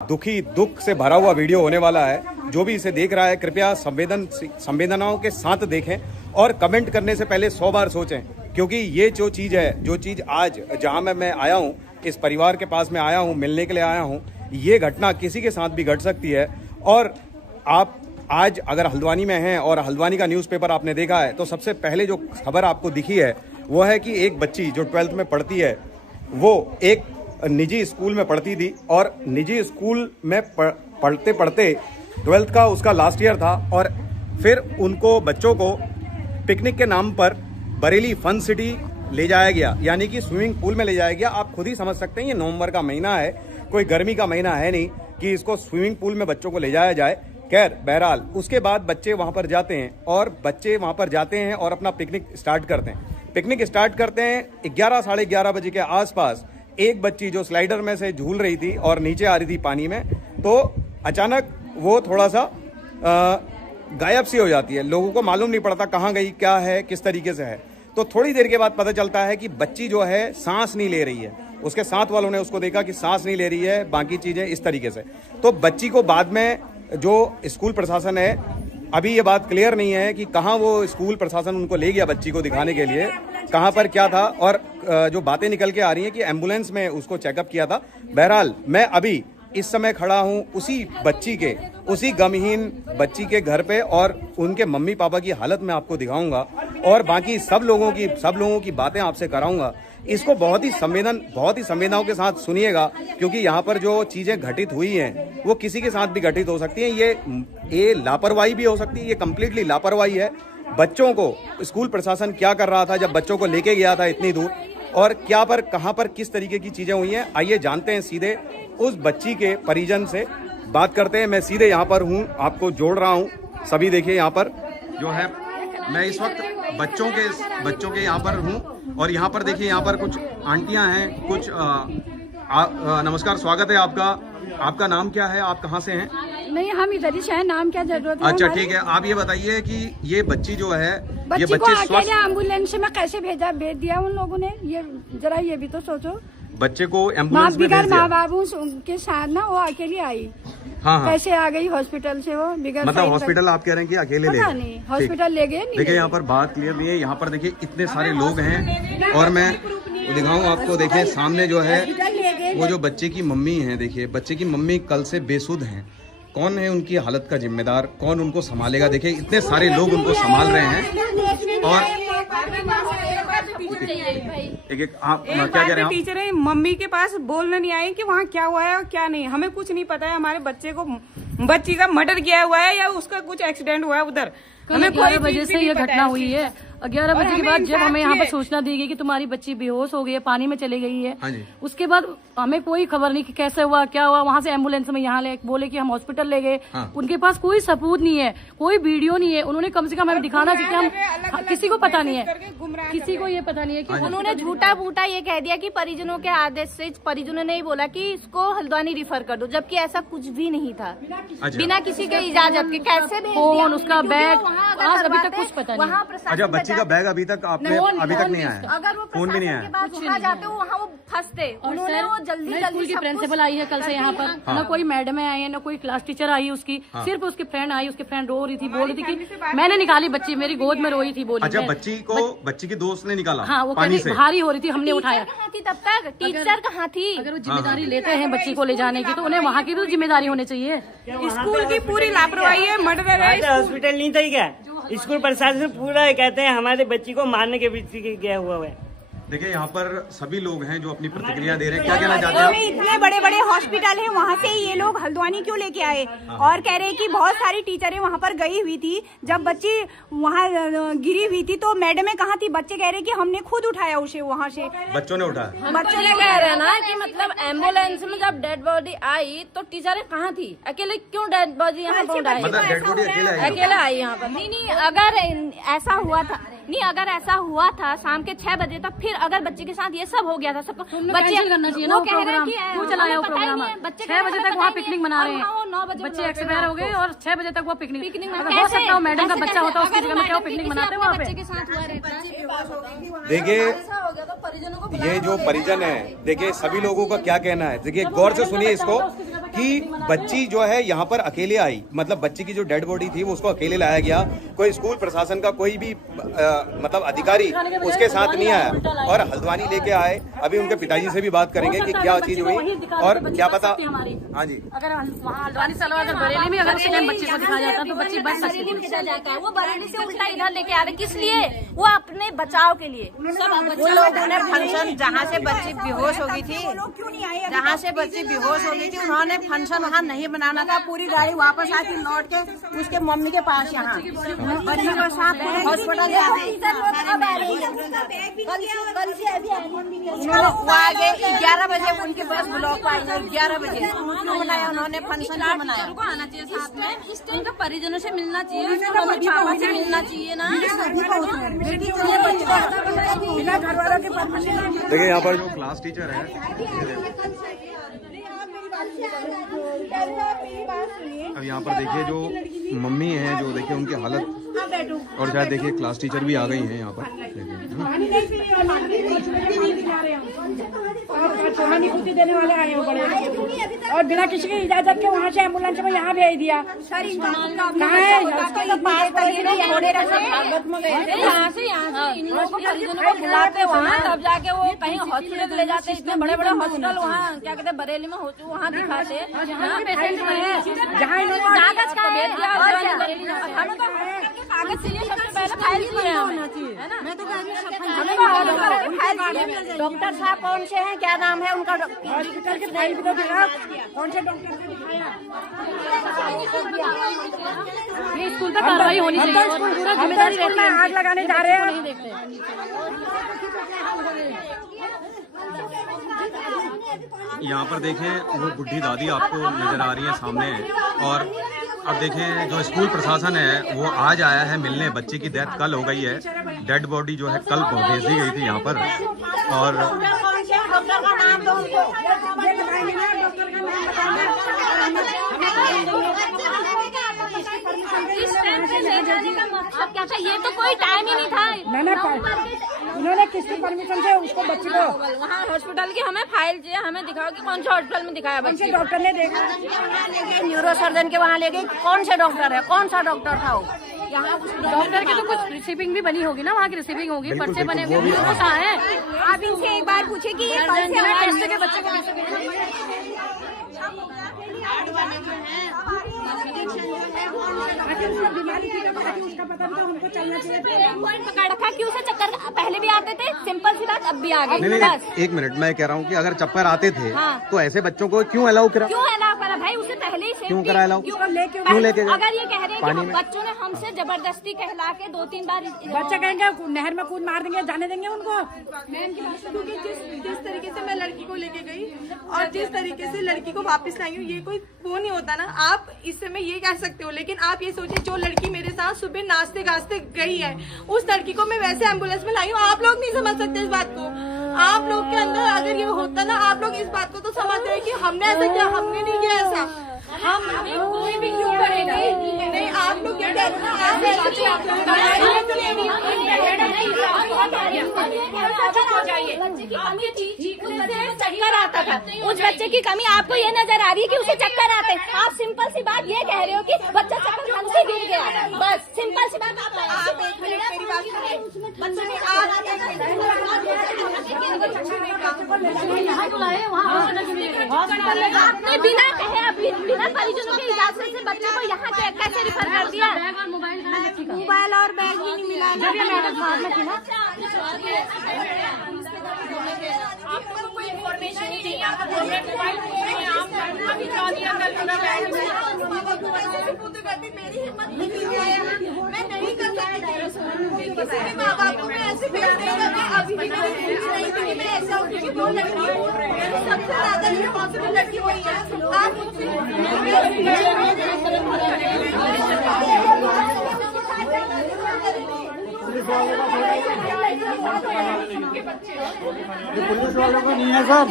दुख से भरा हुआ वीडियो होने वाला है। जो भी इसे देख रहा है कृपया संवेदनाओं के साथ देखें और कमेंट करने से पहले 100 बार सोचें, क्योंकि ये जो चीज़ आज जहां मैं आया हूं, इस परिवार के पास में आया हूं, मिलने के लिए आया हूं, ये घटना किसी के साथ भी घट सकती है। और आप आज अगर हल्द्वानी में हैं और हल्द्वानी का न्यूज़पेपर आपने देखा है तो सबसे पहले जो खबर आपको दिखी है वो है कि एक बच्ची जो 12th में पढ़ती है वो एक निजी स्कूल में पढ़ती थी और निजी स्कूल में पढ़ते पढ़ते 12th का उसका लास्ट ईयर था और फिर उनको बच्चों को पिकनिक के नाम पर बरेली फन सिटी ले जाया गया, यानी कि स्विमिंग पूल में ले जाया गया। आप खुद ही समझ सकते हैं ये नवंबर का महीना है, कोई गर्मी का महीना है नहीं कि इसको स्विमिंग पूल में बच्चों को ले जाया जाए। खैर बहरहाल उसके बाद बच्चे वहाँ पर जाते हैं और अपना पिकनिक स्टार्ट करते हैं। 11 साढ़े 11 बजे के आसपास एक बच्ची जो स्लाइडर में से झूल रही थी और नीचे आ रही थी पानी में, तो अचानक वो थोड़ा सा गायब सी हो जाती है। लोगों को मालूम नहीं पड़ता कहाँ गई, क्या है, किस तरीके से है। तो थोड़ी देर के बाद पता चलता है कि बच्ची जो है सांस नहीं ले रही है। उसके साथ वालों ने उसको देखा कि सांस नहीं ले रही है, बाकी चीज़ें इस तरीके से। तो बच्ची को बाद में जो स्कूल प्रशासन है, अभी ये बात क्लियर नहीं है कि कहाँ वो स्कूल प्रशासन उनको ले गया बच्ची को दिखाने के लिए, कहाँ पर क्या था। और जो बातें निकल के आ रही हैं कि एम्बुलेंस में उसको चेकअप किया था। बहरहाल मैं अभी इस समय खड़ा हूँ उसी गमहीन बच्ची के घर पे और उनके मम्मी पापा की हालत में आपको दिखाऊंगा और बाकी सब लोगों की बातें आपसे कराऊंगा। इसको बहुत ही संवेदनाओं के साथ सुनिएगा, क्योंकि यहाँ पर जो चीजें घटित हुई हैं वो किसी के साथ भी घटित हो सकती हैं। ये लापरवाही भी हो सकती है, ये कंप्लीटली लापरवाही है। बच्चों को स्कूल प्रशासन क्या कर रहा था जब बच्चों को लेके गया था इतनी दूर, और कहाँ पर किस तरीके की चीजें हुई हैं, आइए जानते हैं। सीधे उस बच्ची के परिजन से बात करते हैं। मैं सीधे यहाँ पर हूँ, आपको जोड़ रहा हूँ। सभी देखिए यहाँ पर जो है, मैं इस वक्त बच्चों के यहाँ पर हूँ और यहाँ पर देखिए, यहाँ पर कुछ आंटियाँ हैं, कुछ नमस्कार, स्वागत है आपका नाम क्या है, आप कहाँ से हैं? नहीं, हम इधर ही है, नाम क्या जरूरत है? अच्छा ठीक है, आप ये बताइए कि ये बच्ची जो है, ये बच्ची बच्चे को अकेले एम्बुलेंस में कैसे भेज दिया उन लोगों ने? ये जरा ये भी तो सोचो। बच्चे को एम्बुलेंस में भेज दिया, माँ बाबू के साथ ना वो अकेली आई। हाँ। कैसे आ गई हॉस्पिटल से वो बिगड़? मतलब हॉस्पिटल आप कह रहे हैं कि अकेले ले गए? हॉस्पिटल ले गए। देखिए यहाँ पर बात क्लियर नहीं है। यहाँ पर देखिए इतने सारे लोग हैं और मैं दिखाऊं आपको। देखिए सामने जो है वो जो बच्चे की मम्मी है, देखिए बच्चे की मम्मी कल से बेसुध हैं। कौन है उनकी हालत का जिम्मेदार, कौन उनको संभालेगा? देखिए इतने सारे लोग उनको संभाल रहे हैं और एक आप क्या कह रहे हैं? टीचर है, मम्मी के पास बोलने नहीं आए कि वहाँ क्या हुआ है और क्या नहीं। हमें कुछ नहीं पता है। हमारे बच्ची का मर्डर किया हुआ है या उसका कुछ एक्सीडेंट हुआ है उधर। हमें 11 बजे से ये घटना हुई है। 11 बजे के बाद जब हमें यहाँ पर सूचना दी गई कि तुम्हारी बच्ची बेहोश हो गई है, पानी में चली गई है, उसके बाद हमें कोई खबर नहीं कि कैसे हुआ, क्या हुआ। वहाँ से एम्बुलेंस में यहाँ बोले कि हम हॉस्पिटल ले गए। उनके पास कोई सबूत नहीं है, कोई वीडियो नहीं है। उन्होंने कम से कम हमें दिखाना चाहिए। हम किसी को पता नहीं है, किसी को ये पता नहीं है कि उन्होंने झूठा फूटा ये कह दिया कि परिजनों के आदेश से परिजनों ने ही बोला कि इसको हल्द्वानी रिफर कर दो, जबकि ऐसा कुछ भी नहीं था। बिना किसी के इजाजत के कैसे फोन, उसका बैग, आज अभी तक कुछ पता नहीं। अच्छा, बच्ची का बैग अभी तक अभी तक नहीं आया? अगर वो फोन भी नहीं आया? वहाँ जाते हो वहाँ वो फंसते। उन्होंने वो जल्दी स्कूल की प्रिंसिपल आई है कल से यहाँ पर, न कोई मैडम आई है, न कोई क्लास टीचर आई उसकी। सिर्फ उसकी फ्रेंड आई, उसकी फ्रेंड रो रही थी, बोल रही थी कि मैंने निकाली बच्ची, मेरी गोद में रोई थी, बोली। अच्छा, बच्ची की दोस्त ने निकाला? हाँ, वो भारी हो रही थी, हमने उठाया। तब तक टीचर कहाँ थी? अगर वो जिम्मेदारी लेते हैं बच्ची को ले जाने की तो उन्हें वहाँ की भी जिम्मेदारी होनी चाहिए। स्कूल की पूरी लापरवाही है, मर्डर है। हॉस्पिटल नहीं था क्या? स्कूल प्रशासन पूरा कहते हैं हमारे बच्ची को मारने के पीछे गया हुआ है। देखिए यहाँ पर सभी लोग हैं जो अपनी प्रतिक्रिया दे रहे हैं। क्या कहना चाहते हैं? इतने बड़े बड़े हॉस्पिटल है, वहाँ से ये लोग हल्द्वानी क्यों लेके आए? और कह रहे हैं कि बहुत सारी टीचरें वहाँ पर गई हुई थी। जब बच्ची वहाँ गिरी हुई थी तो मैडम कहाँ थी? बच्चे कह रहे हैं कि हमने खुद उठाया उसे वहाँ से। बच्चों ने उठाया? बच्चों ने कह रहे हैं ना कि मतलब एम्बुलेंस में जब डेड बॉडी आई तो टीचरें कहाँ थी? अकेले क्यों डेड बॉडी यहाँ पहुँचाई? मतलब डेड बॉडी अकेले आई यहाँ पर? नहीं, अगर ऐसा हुआ था शाम के 6 बजे तक, फिर अगर बच्चे के साथ ये सब हो गया था, सबको बच्चे करना चाहिए ना वो प्रोग्राम। क्यों चलाया वो प्रोग्राम? 6 बजे तक वहाँ पिकनिक मना रहे हैं, बच्चे एक्सपायर हो गए और 6 बजे तक वो पिकनिक। अगर हो सकता हो मैडम का बच्चा होता उसकी जगह में क्या पिकनिक मनाते हैं वहाँ पे? देखिए ये जो परिजन है, देखिए सभी लोगों का क्या कहना है। देखिए गौर से सुनिए इसको कि बच्ची जो है यहाँ पर अकेले आई, मतलब बच्ची की जो डेड बॉडी थी वो उसको अकेले लाया गया, कोई स्कूल प्रशासन का कोई भी मतलब अधिकारी उसके साथ नहीं आया, और हल्द्वानी लेके आए। अभी उनके पिताजी से भी बात करेंगे कि क्या चीज हुई और क्या पता। हाँ जी, अगर वहाँ हल्द्वानी चलो, अगर बरेली में अगर उसी टाइम बच्चे को दिखाया जाता तो बच्ची बच सकती थी। वो बरेली से उल्टा इधर लेके आ रहे, किस लिए? वो अपने बचाव के लिए। वो लोगों ने फंक्शन जहाँ से बच्ची बेहोश हो गई थी, जहाँ से बच्ची बेहोश हो गई थी, उन्होंने फंक्शन वहाँ नहीं बनाना था। पूरी गाड़ी वापस आती लौट के उसके मम्मी के पास यहाँ बच्ची को साथ हॉस्पिटल वो आगे 11 बजे उनकी बस ब्लॉक आई, 11 बजे क्यों मनाया उन्होंने फंक्शन? क्यों मनाया? को आना चाहिए साथ में, इस टाइम का परिजनों से मिलना चाहिए, उसके मम्मी पापा से मिलना चाहिए ना। देखिए यहाँ पर जो क्लास टीचर है, अब यहाँ पर देखिए जो मम्मी है, जो देखिए उनकी हालत, और शायद देखिए क्लास टीचर भी आ गई हैं यहाँ पर। देने वाले आए हो बड़े, और बिना किसी की इजाजत के वहाँ से एम्बुलेंस में यहाँ भेज दिया। कहाँ है? बुलाते वहाँ, तब जाके वो कहीं हॉस्पिटल ले जाते, इतने बड़े बड़े हॉस्पिटल वहाँ क्या कहते बरेली में हो, वहाँ दिखाते जहाँ कागज का भेज दिया। हमें तो कागज चाहिए, सबसे पहले फाइल चाहिए, है ना? मैं तो डॉक्टर साहब कौन से हैं, क्या नाम है उनका? हॉस्पिटल के फाइल भी तो दिखा, कौन से डॉक्टर से दिखाया? ये स्कूल पे कार्रवाई होनी चाहिए। जिम्मेदारी रहती है, आग लगाने जा रहे हैं। यहाँ पर देखें वो बुढ़ी दादी आपको नजर आ रही है सामने, और अब देखें जो स्कूल प्रशासन है वो आज आया है मिलने। बच्ची की डेथ कल हो गई है, डेड बॉडी जो है कल भेज दी गई थी यहाँ पर। और डॉक्टर का नाम दो उनको, डॉक्टर का अब क्या था, ये तो कोई टाइम ही नहीं था। उन्होंने किसकी परमिशन से उसको बच्ची को वहाँ हॉस्पिटल की हमें फाइल चाहिए, हमें दिखाओ कि कौन से हॉस्पिटल में दिखाया बच्ची। डॉक्टर ने देखा, न्यूरो सर्जन के वहाँ ले गई। कौन से डॉक्टर है, कौन सा डॉक्टर था वो? यहाँ डॉक्टर की तो कुछ रिसीविंग भी बनी होगी ना, वहाँ की रिसीविंग होगी, पर्चे बने होंगे, वो कहाँ है? आप इनसे एक बार पूछे कि ये कौन से कैसे के बच्चे को उसका पता भी तो हमको चलना चाहिए। पकड़ रखा कि उसे चक्कर पहले भी आते थे, सिंपल सी बात, अब भी आ गई। नहीं, बस एक मिनट, मैं कह रहा हूँ कि अगर चक्कर आते थे हाँ। तो ऐसे बच्चों को क्यों अलाउ करा? क्यों अलाउ करा भाई? उसे पहले ही क्यों करा अलाउ? क्यों लेके गए? अगर ये कह रहे हैं पानी कि में? बच्चों ने हमसे जबरदस्ती कहला के 2-3 बार बच्चे कहेंगे नहर में कूद मार देंगे, जाने देंगे उनको? क्योंकि जिस तरीके से मैं लड़की को लेके गई और जिस तरीके से लड़की को वापस लाई हूँ, ये कोई वो नहीं होता ना। आप इस समय ये कह सकते हो, लेकिन आप ये सोचिए जो लड़की मेरे साथ सुबह नाचते गाजते गई है, उस लड़की को मैं वैसे एम्बुलेंस में लाई हूँ। आप लोग नहीं समझ सकते इस बात को। आप लोग के अंदर अगर ये होता ना, आप लोग इस बात को तो समझते हैं कि हमने ऐसा किया, हमने नहीं किया ऐसा। हम कोई भी क्यों करेगा? नहीं, आप लोग क्या कहते हैं, आप चक्कर आता था, उस बच्चे की कमी आपको ये नजर आ रही है कि उसे चक्कर आते हैं। आप सिंपल सी बात ये कह रहे हो कि बच्चा चक्कर खाने से गिर गया, बस सिंपल सी बात। आपने बिना कहे, बिना परिजनों के इजाजत से बच्चे को यहाँ कैसे रिफर कर दिया? मोबाइल और बैग भी नहीं मिला। जब ये मैडम साथ में थी ना, आपको कोई इन्फॉर्मेशन ही नहीं है, आपको गवर्नमेंट मोबाइल आप अभी जा दिया मेरी हिम्मत नहीं है, मैं नहीं कर सकती। किसी भी माँ बाप को मैं ऐसे भेज देगा, अभी भी मैंने पूछ नहीं थी, मैं ऐसा होती कि दो लड़की सबसे ज्यादा रिस्पॉन्सिबल लड़की वही है। आप पुलिस वालों को नहीं है सर।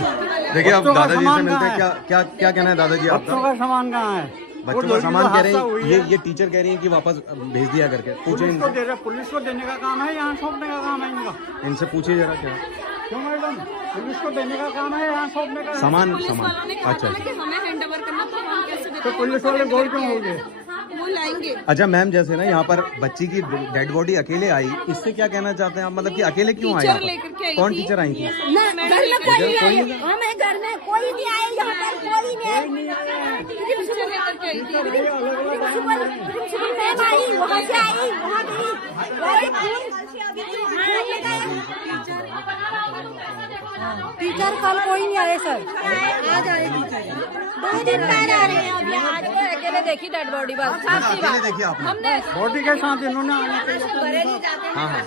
देखिए अब दादाजी से मिलते हैं, क्या क्या कहना है दादाजी आपका? बच्चों का सामान कहाँ है? बच्चों का सामान कह रहे हैं, ये टीचर कह रही है कि वापस भेज दिया करके। पूछे पुलिस को दे रहे, पुलिस को देने का काम है, यहाँ सौंपने का काम है इनका। इनसे पूछिए जरा क्या। क्यों मैडम, पुलिस को देने का काम है, यहाँ सौंपने का सामान अच्छा हमें हैंड ओवर करना, तो हम कैसे तो पुलिस वाले बोल क्यों हो गए? वो लाएंगे। अच्छा मैम, जैसे ना यहाँ पर बच्ची की डेड बॉडी अकेले आई, इससे क्या कहना चाहते हैं आप? मतलब कि अकेले क्यों आई? कौन टीचर आई थी? घर में कोई नहीं आया, हमें घर में कोई नहीं आया, यहाँ पर कोई नहीं आया। मैम आई, वहाँ से आई, वहाँ गई, टीचर कल कोई नहीं आए सर, आज आए टीचर, 2 दिन बाद आ रहे हैं। अभी आज अकेले देखी डेड बॉडी बस। अकेले देखिए आपने? बॉडी के साथ इन्होंने आना चाहिए था,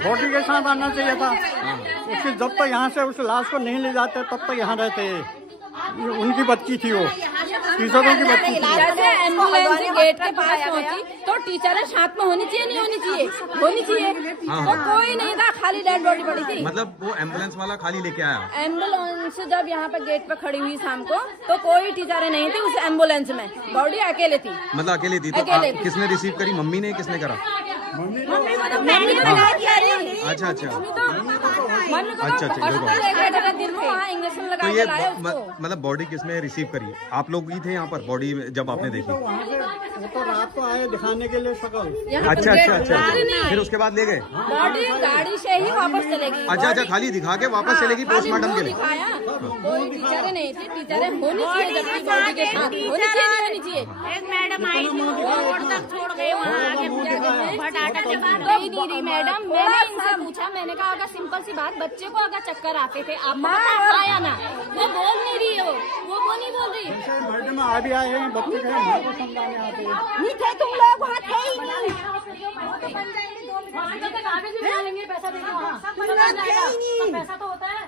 बॉडी के साथ आना चाहिए था। उसकी जब तक यहाँ से उस लाश को नहीं ले जाते तब तक यहाँ रहते। उनकी बच्ची थी, वो टीचरों की बच्ची थी। एम्बुलेंस गेट के पास पहुंची तो टीचर साथ में होनी चाहिए, नहीं होनी चाहिए? होनी चाहिए। तो कोई नहीं था, खाली डेड बॉडी पड़ी थी। मतलब वो एम्बुलेंस वाला खाली लेके आया? एम्बुलेंस जब यहाँ पे गेट पे खड़ी हुई शाम को, तो कोई टीचर नहीं थी उस एम्बुलेंस में, बॉडी अकेले थी। मतलब अकेले थी? तो किसने रिसीव करी? मम्मी ने? किसने करा? अच्छा अच्छा इंजेक्शन तो ये मतलब बॉडी किसने रिसीव करी? आप लोग ही थे यहाँ पर बॉडी जब आपने देखी? वो तो रात को आए दिखाने के लिए शकल। अच्छा अच्छा अच्छा, फिर उसके बाद ले गए? बॉडी गाड़ी से ही वापस चलेगी। अच्छा अच्छा, खाली दिखा के वापस चलेगी पोस्टमार्टम के लिए? कोई टीचर नहीं थी, टीचर होनी चाहिए जबकि बॉडी के साथ होनी चाहिए, नहीं होनी चाहिए? एक मैडम आई थी, रोड तक छोड़ गए, वहाँ आगे भटाटा के बाद गई नहीं रही मैडम। मैंने इनसे पूछा, मैंने कहा अगर सिंपल सी बात, बच्चे को अगर चक्कर आते थे आप आया ना, वो बोल नहीं रही है, वो नहीं बोल रही। मैडम आ भी आए हैं, बच्चे को समझाने आते हैं। नहीं थे तुम लोग, वहाँ थे ही नहीं। पैसा देंगे वहाँ, पैसा तो होता है।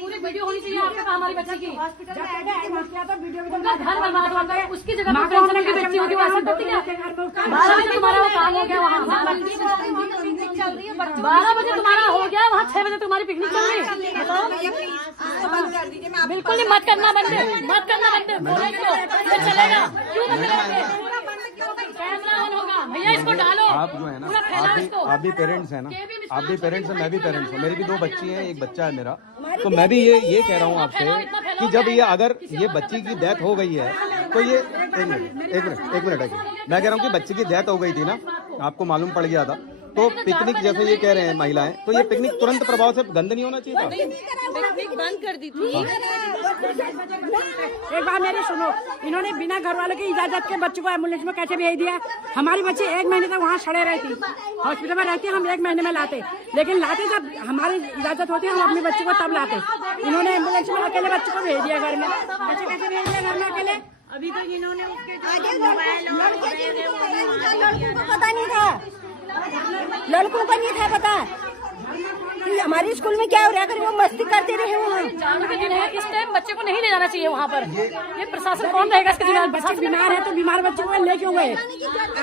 पूरी वीडियो होनी चाहिए आपके पास हमारी बच्ची की। घर बनवा दो, उसकी जगह की बच्ची होगी, ऐसा करती क्या? 12 बजे तुम्हारा वो काम हो गया वहाँ, 12 बजे तुम्हारा हो गया वहाँ, 6 बजे तुम्हारी पिकनिक चल रही है। बिल्कुल नहीं, मत करना बंद, मत करना बंद, चलेगा क्यों बंद करोगे? कैमरा ऑन होगा भैया, इसको डालो। आप जो है ना, आप भी पेरेंट्स हैं ना, आप भी पेरेंट्स हैं, मैं भी पेरेंट्स हूँ। मेरी भी 2 बच्ची हैं, एक बच्चा है मेरा। तो मैं भी ये कह रहा हूँ आपसे कि जब ये अगर ये बच्ची की डेथ हो गई है तो ये एक मिनट मैं कह रहा हूँ कि बच्ची की डेथ हो गई थी ना, आपको मालूम पड़ गया था, तो पिकनिक जैसे ये कह रहे हैं महिलाएं, तो ये पिकनिक तुरंत प्रभाव से बंद नहीं होना चाहिए था? बंद कर दी थी। एक बार मेरी सुनो, इन्होंने बिना घर वालों की इजाजत के बच्चों को एम्बुलेंस में कैसे भेज दिया? हमारी बच्ची 1 महीने तक वहाँ सड़े रहती, हॉस्पिटल में रहती, हम 1 महीने में लाते, लेकिन लाते जब हमारी इजाजत होती हम अपनी बच्ची को तब लाते। इन्होंने एम्बुलेंस में अकेले बच्चे को भेज दिया घर में, कैसे भेज दिया घर में अकेले? अभी तक इन्होंने उसके लड़कों को पता नहीं था, लड़कों को नहीं था पता कि हमारे स्कूल में क्या हो रहा है, अगर वो मस्ती करते रहे वहाँ। इस टाइम बच्चे को नहीं ले जाना चाहिए वहाँ पर। ये प्रशासन कौन रहेगा इसके जिम्मेदार? बच्चे बीमार है तो बीमार बच्चे को ले क्यों गए?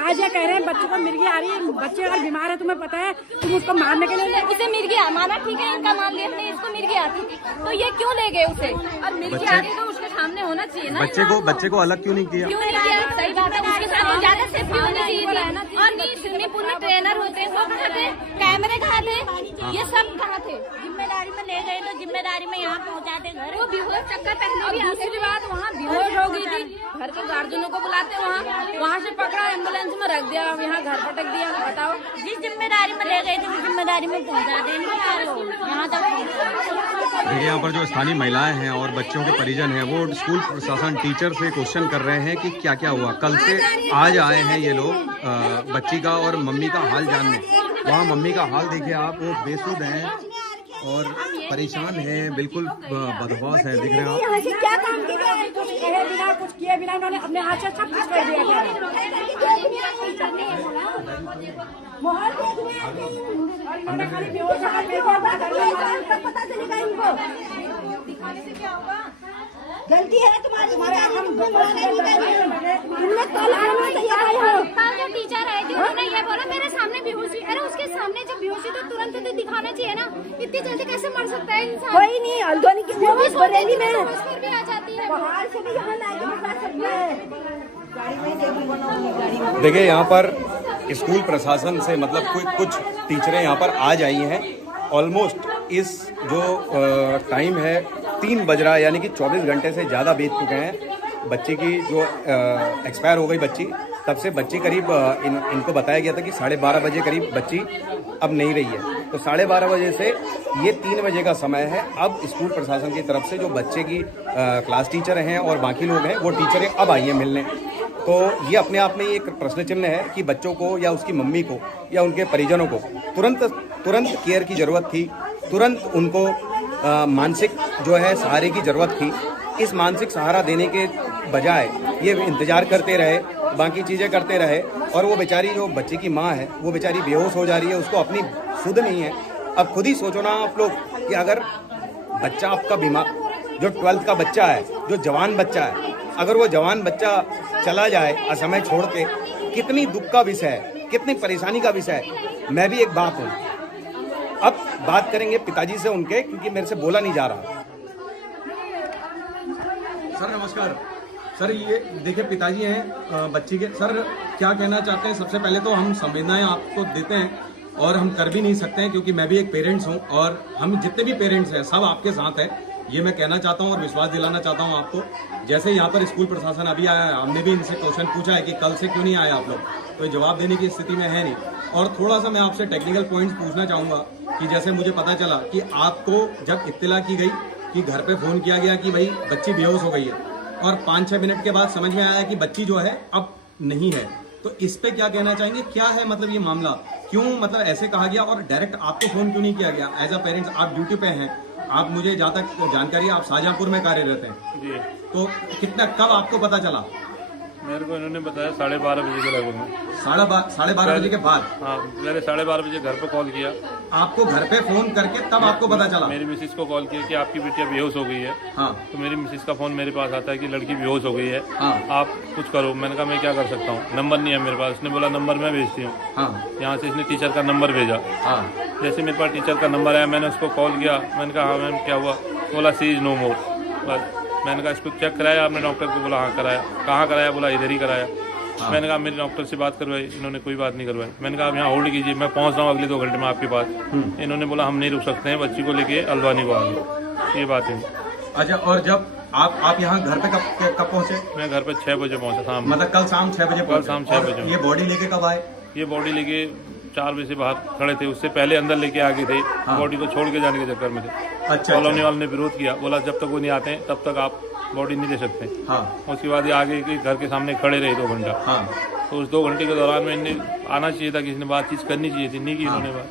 आज ये कह रहे हैं बच्चे को मिर्गी आ रही है, बच्चे अगर बीमार है तुम्हें पता है, तुम उसको मारने के लिए उसे मिर्गी माना, ठीक है इनका मान लेते हैं, इसको मिर्गी आती थी तो ये क्यों ले गए उसे? और मिर्गी आ रही तो उसके सामने होना चाहिए ना। बच्चे को अलग क्यों नहीं किया? क्यों नहीं किया? सही बात है, उसके साथ ज्यादा सेफ्टी होनी चाहिए थी। और नहीं, स्विमिंग पूल में ट्रेनर होते हैं, सब कहाँ थे? कैमरे कहाँ थे? ये सब कहाँ थे? जिम्मेदारी में ले गए तो जिम्मेदारी में यहाँ पहुँचाते घर। वो बेहोश चक्कर पहले भी दूसरी बात वहाँ बेहोश हो गई थी, घर के गार्जियनों को बुलाते वहाँ से पकड़ा, एम्बुलेंस में रख दिया, यहाँ घर पटक दिया। बताओ, जिस जिम्मेदारी में ले गए थे उस जिम्मेदारी में पहुँचा देंगे यहाँ तक। देखिए यहाँ पर जो स्थानीय महिलाएं हैं और बच्चों के परिजन हैं, वो स्कूल प्रशासन टीचर से क्वेश्चन कर रहे हैं कि क्या क्या हुआ। कल से आज आए हैं ये लोग बच्ची का और मम्मी का हाल जानने। वहाँ मम्मी का हाल देखिए आप, वो बेसुध हैं और परेशान हैं, बिल्कुल बदहवास है, दिख रहे हैं आप। क्या काम किया? कुछ कहे बिना, कुछ किए बिना उन्होंने अपने हाथ से सब कुछ कर दिया। इन्होंने खाली बेहोश होकर पता चलेगा इनको। गलती है तुम्हारी, हम तुमने कल जो टीचर आए थे उन्होंने ये बोला मेरे सामने बेहोशी। अरे उसके सामने जब बेहोशी तो तुरंत तो दिखाना चाहिए ना, इतनी जल्दी कैसे मर सकता है इंसान? कोई नहीं, हल्द्वानी की वो भी बरेली में भी आ जाती है, बाहर से भी यहाँ लाके बता सकते हैं। देखिए यहाँ पर स्कूल प्रशासन से मतलब कुछ टीचरें यहाँ पर आज आई हैं ऑलमोस्ट इस जो टाइम है 3 बज रहा है, यानी कि 24 घंटे से ज़्यादा बीत चुके हैं। बच्ची की जो एक्सपायर हो गई बच्ची, तब से बच्ची करीब इनको बताया गया था कि 12:30 बजे करीब बच्ची अब नहीं रही है। तो 12:30 बजे से ये 3 बजे का समय है। अब स्कूल प्रशासन की तरफ से जो बच्चे की क्लास टीचर हैं और बाकी लोग हैं वो टीचरें अब आई हैं मिलने। तो ये अपने आप में एक प्रश्न चिन्ह है कि बच्चों को या उसकी मम्मी को या उनके परिजनों को तुरंत केयर की ज़रूरत थी, तुरंत उनको मानसिक जो है सहारे की ज़रूरत थी। इस मानसिक सहारा देने के बजाय ये इंतज़ार करते रहे, बाकी चीज़ें करते रहे, और वो बेचारी जो बच्चे की माँ है वो बेचारी बेहोश हो जा रही है, उसको अपनी सुध नहीं है। अब खुद ही सोचो ना आप लोग कि अगर बच्चा आपका बीमार, जो 12th का बच्चा है, जो जवान बच्चा है, अगर वो जवान बच्चा चला जाए असमय छोड़ के, कितनी दुख का विषय है, कितनी परेशानी का विषय है। मैं भी एक बाप हूँ। अब बात करेंगे पिताजी से उनके, क्योंकि मेरे से बोला नहीं जा रहा। सर नमस्कार। सर ये देखिए पिताजी हैं बच्ची के। सर क्या कहना चाहते हैं? सबसे पहले तो हम संवेदनाएं आपको देते हैं, और हम कर भी नहीं सकते हैं क्योंकि मैं भी एक पेरेंट्स हूं, और हम जितने भी पेरेंट्स हैं सब आपके साथ हैं, ये मैं कहना चाहता हूं और विश्वास दिलाना चाहता हूं आपको। जैसे यहाँ पर स्कूल प्रशासन अभी आया है, हमने भी इनसे क्वेश्चन पूछा है कि कल से क्यों नहीं आए आप लोग, तो जवाब देने की स्थिति में है नहीं। और थोड़ा सा मैं आपसे टेक्निकल पॉइंट्स पूछना चाहूँगा कि जैसे मुझे पता चला कि आपको जब इत्तला की गई कि घर पे फ़ोन किया गया कि भाई बच्ची बेहोश हो गई है, और 5-6 मिनट के बाद समझ में आया कि बच्ची जो है अब नहीं है, तो इस पे क्या कहना चाहेंगे? क्या है मतलब ये मामला, क्यों मतलब ऐसे कहा गया, और डायरेक्ट आपको फ़ोन क्यों नहीं किया गया? एज अ पेरेंट्स आप ड्यूटी पे हैं, आप मुझे जहाँ तक जानकारी आप शाहजहाँपुर में कार्यरत हैं जी, तो कितना कब आपको पता चला? मेरे को इन्होंने बताया 12:30 बजे के लगभग में। 12:30 बजे के बाद? हाँ, मैंने 12:30 बजे घर पे कॉल किया। आपको घर पे फोन करके तब आपको पता चला? मेरी मिसिस को कॉल किया कि आपकी बेटिया बेहोश हो गई है। हाँ। तो मेरी मिसिस का फोन मेरे पास आता है कि लड़की बेहोश हो गई है। हाँ। आप कुछ करो। मैंने कहा मैं क्या कर सकता हूँ, नंबर नहीं है मेरे पास। उसने बोला नंबर मैं भेजती हूँ। हाँ। यहाँ से इसने टीचर का नंबर भेजा। हाँ। जैसे मेरे पास टीचर का नंबर आया, मैंने उसको कॉल किया। मैंने कहा हाँ मैम क्या हुआ? बोला सी इज नो मोर। बस मैंने कहा इसको चेक कराया आपने? डॉक्टर को बोला हाँ कराया। कहाँ कराया? बोला इधर ही कराया। हाँ। मैंने कहा मेरे डॉक्टर से बात करवाई, इन्होंने कोई बात नहीं करवाई। मैंने कहा आप यहाँ होल्ड कीजिए, मैं पहुँच रहा हूँ अगले 2 घंटे में आपके पास। इन्होंने बोला हम नहीं रुक सकते हैं, बच्ची को लेके हल्द्वानी को आ गए। ये बात है। अच्छा, और जब आप यहाँ घर पे कब पहुँचे? मैं घर पे 6 बजे पहुँचा था। मतलब कल शाम 6 बजे? कल शाम 6 बजे। ये बॉडी लेके कब आए? ये बॉडी लेके 4 बजे से बाहर खड़े थे, उससे पहले अंदर लेके आ गए थे। हाँ। बॉडी को छोड़ के जाने के चक्कर में थे। अच्छा। कॉलोनी वालों ने विरोध किया, बोला जब तक वो नहीं आते हैं तब तक आप बॉडी नहीं दे सकते। हाँ। उसके बाद ये आगे के घर के सामने खड़े रहे 2 घंटा। हाँ। तो उस 2 घंटे के दौरान में इन्हें आना चाहिए था, किसी ने बातचीत करनी चाहिए थी, नहीं की इन्होंने बात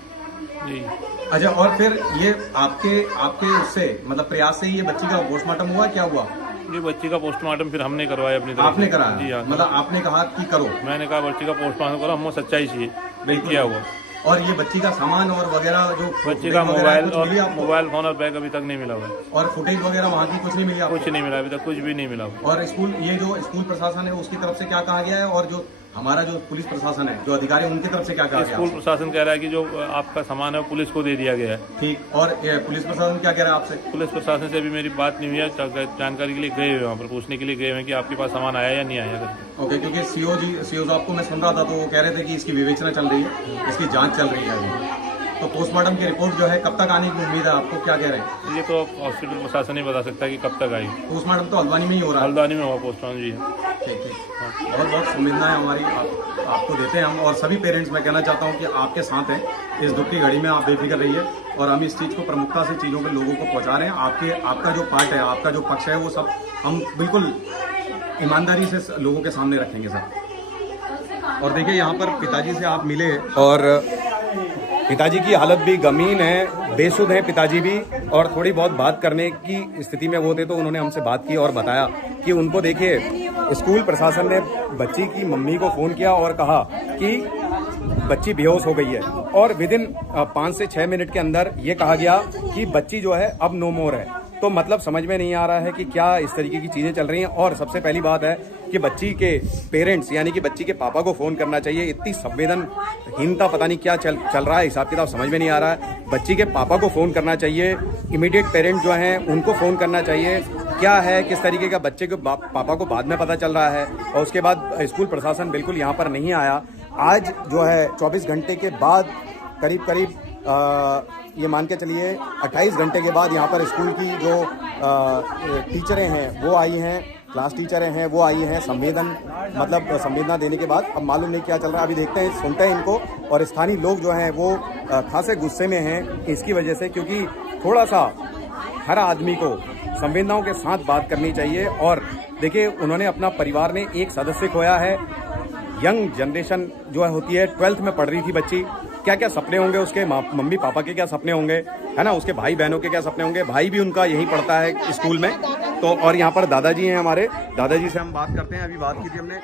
जी। अच्छा, और फिर ये आपके उससे मतलब प्रयास से ही ये बच्ची का पोस्टमार्टम हुआ, क्या हुआ? ये बच्ची का पोस्टमार्टम फिर हमने करवाया अपनी तरफ। आपने कराया? जी हाँ। मतलब आपने कहा कि करो? मैंने कहा बच्ची का पोस्टमार्टम करो, हमको सच्चाई चाहिए, किया हुआ। और ये बच्ची का सामान और वगैरह जो बच्ची का मोबाइल फोन और बैग अभी तक नहीं मिला हुआ है। और फुटेज वगैरह वहाँ की कुछ नहीं मिली? कुछ नहीं मिला, अभी तक कुछ भी नहीं मिला। और ये जो स्कूल प्रशासन है उसकी तरफ से क्या कहा गया है, और जो हमारा जो पुलिस प्रशासन है, जो अधिकारी, उनकी तरफ से क्या कहा गया? स्कूल प्रशासन कह रहा है कि जो आपका सामान है वो पुलिस को दे दिया गया है। ठीक। और पुलिस प्रशासन क्या कह रहा है आपसे? पुलिस प्रशासन से अभी मेरी बात नहीं हुई है, जानकारी के लिए गए हुए वहाँ पर, पूछने के लिए गए हुए कि आपके पास सामान आया या नहीं आया। ओके, क्योंकि सीओ साहब को मैं सुन रहा था तो वो कह रहे थे कि इसकी विवेचना चल रही है, इसकी जाँच चल रही है अभी। तो पोस्टमार्टम की रिपोर्ट जो है कब तक आने की उम्मीद है आपको, क्या कह रहे हैं? ये तो हॉस्पिटल प्रशासन ही बता सकता है कि कब तक आएगी। पोस्टमार्टम तो हल्द्वानी में ही हो रहा है? हल्द्वानी में हुआ पोस्टमार्टम जी। ठीक ठीक। बहुत बहुत संवेदनाएं हमारी आपको देते हैं हम, और सभी पेरेंट्स मैं कहना चाहता हूं कि आपके साथ हैं इस दुख की घड़ी में। आप बेफिक्र रहिए, और हम इस चीज़ को प्रमुखता से चीज़ों के लोगों को पहुँचा रहे हैं। आपका जो पार्ट है, आपका जो पक्ष है, वो सब हम बिल्कुल ईमानदारी से लोगों के सामने रखेंगे सर। और देखिए यहाँ पर पिताजी से आप मिले, और पिताजी की हालत भी गमीन है, बेसुध है पिताजी भी, और थोड़ी बहुत बात करने की स्थिति में वो थे, तो उन्होंने हमसे बात की और बताया कि उनको देखिए स्कूल प्रशासन ने बच्ची की मम्मी को फ़ोन किया और कहा कि बच्ची बेहोश हो गई है, और विदिन 5 से 6 मिनट के अंदर ये कहा गया कि बच्ची जो है अब नो मोर है। तो मतलब समझ में नहीं आ रहा है कि क्या इस तरीके की चीज़ें चल रही हैं। और सबसे पहली बात है कि बच्ची के पेरेंट्स यानी कि बच्ची के पापा को फ़ोन करना चाहिए। इतनी संवेदनहीनता, पता नहीं क्या चल रहा है, हिसाब किताब समझ में नहीं आ रहा है। बच्ची के पापा को फ़ोन करना चाहिए, इमीडिएट पेरेंट जो हैं उनको फ़ोन करना चाहिए। क्या है, किस तरीके का बच्चे के पापा को बाद में पता चल रहा है, और उसके बाद स्कूल प्रशासन बिल्कुल यहाँ पर नहीं आया। आज जो है 24 घंटे के बाद करीब ये मान के चलिए 28 घंटे के बाद यहाँ पर स्कूल की जो टीचरें हैं वो आई हैं, क्लास टीचरें हैं वो आई हैं, संवेदना देने के बाद अब मालूम नहीं क्या चल रहा है। अभी देखते हैं, सुनते हैं इनको। और स्थानीय लोग जो हैं वो खासे गुस्से में हैं इसकी वजह से, क्योंकि थोड़ा सा हर आदमी को संवेदनाओं के साथ बात करनी चाहिए। और देखिए, उन्होंने अपना परिवार ने एक सदस्य खोया है। यंग जनरेशन जो है होती है, 12th में पढ़ रही थी बच्ची, क्या क्या सपने होंगे उसके, मम्मी पापा के क्या सपने होंगे, है ना, उसके भाई बहनों के क्या सपने होंगे। भाई भी उनका यहीं पढ़ता है स्कूल में। तो और यहाँ पर दादाजी हैं हमारे, दादाजी से हम बात करते हैं। अभी बात की थी हमने।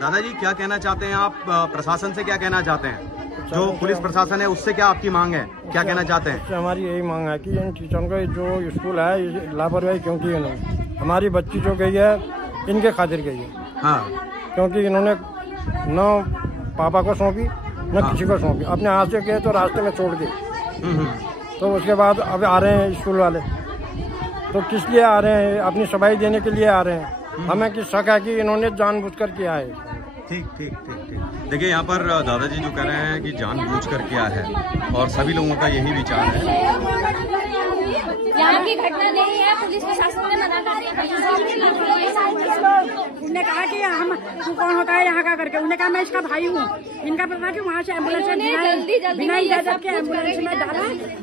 दादाजी, क्या कहना चाहते हैं आप, प्रशासन से क्या कहना चाहते हैं? जो पुलिस प्रशासन है उससे क्या आपकी मांग है, क्या कहना चाहते हैं? हमारी यही मांग है कि इन टीचरों का जो स्कूल है लापरवाही क्यों की इन्होंने। हमारी बच्ची जो गई है इनके खातिर गई है। हाँ, क्योंकि इन्होंने न पापा को सौंपी न किसी को सौंपी, अपने हाथ से गए तो रास्ते में छोड़ गए। तो उसके बाद अब आ रहे हैं स्कूल वाले, तो किस लिए आ रहे हैं? अपनी सफाई देने के लिए आ रहे हैं। हमें किस शक है कि इन्होंने जानबूझकर किया है। ठीक ठीक ठीक ठीक। देखिए, यहाँ पर दादाजी जो कह रहे हैं कि जानबूझकर किया है, और सभी लोगों का यही विचार है। यहाँ की घटना नहीं है, पुलिस प्रशासन ने मना कर दिया। उन्होंने कहा कि हम, तू कौन होता है यहाँ का करके। उन्होंने कहा मैं इसका भाई हूँ। इनका पता कि वहाँ से एम्बुलेंस बिना इजाजत के एम्बुलेंस में डाला,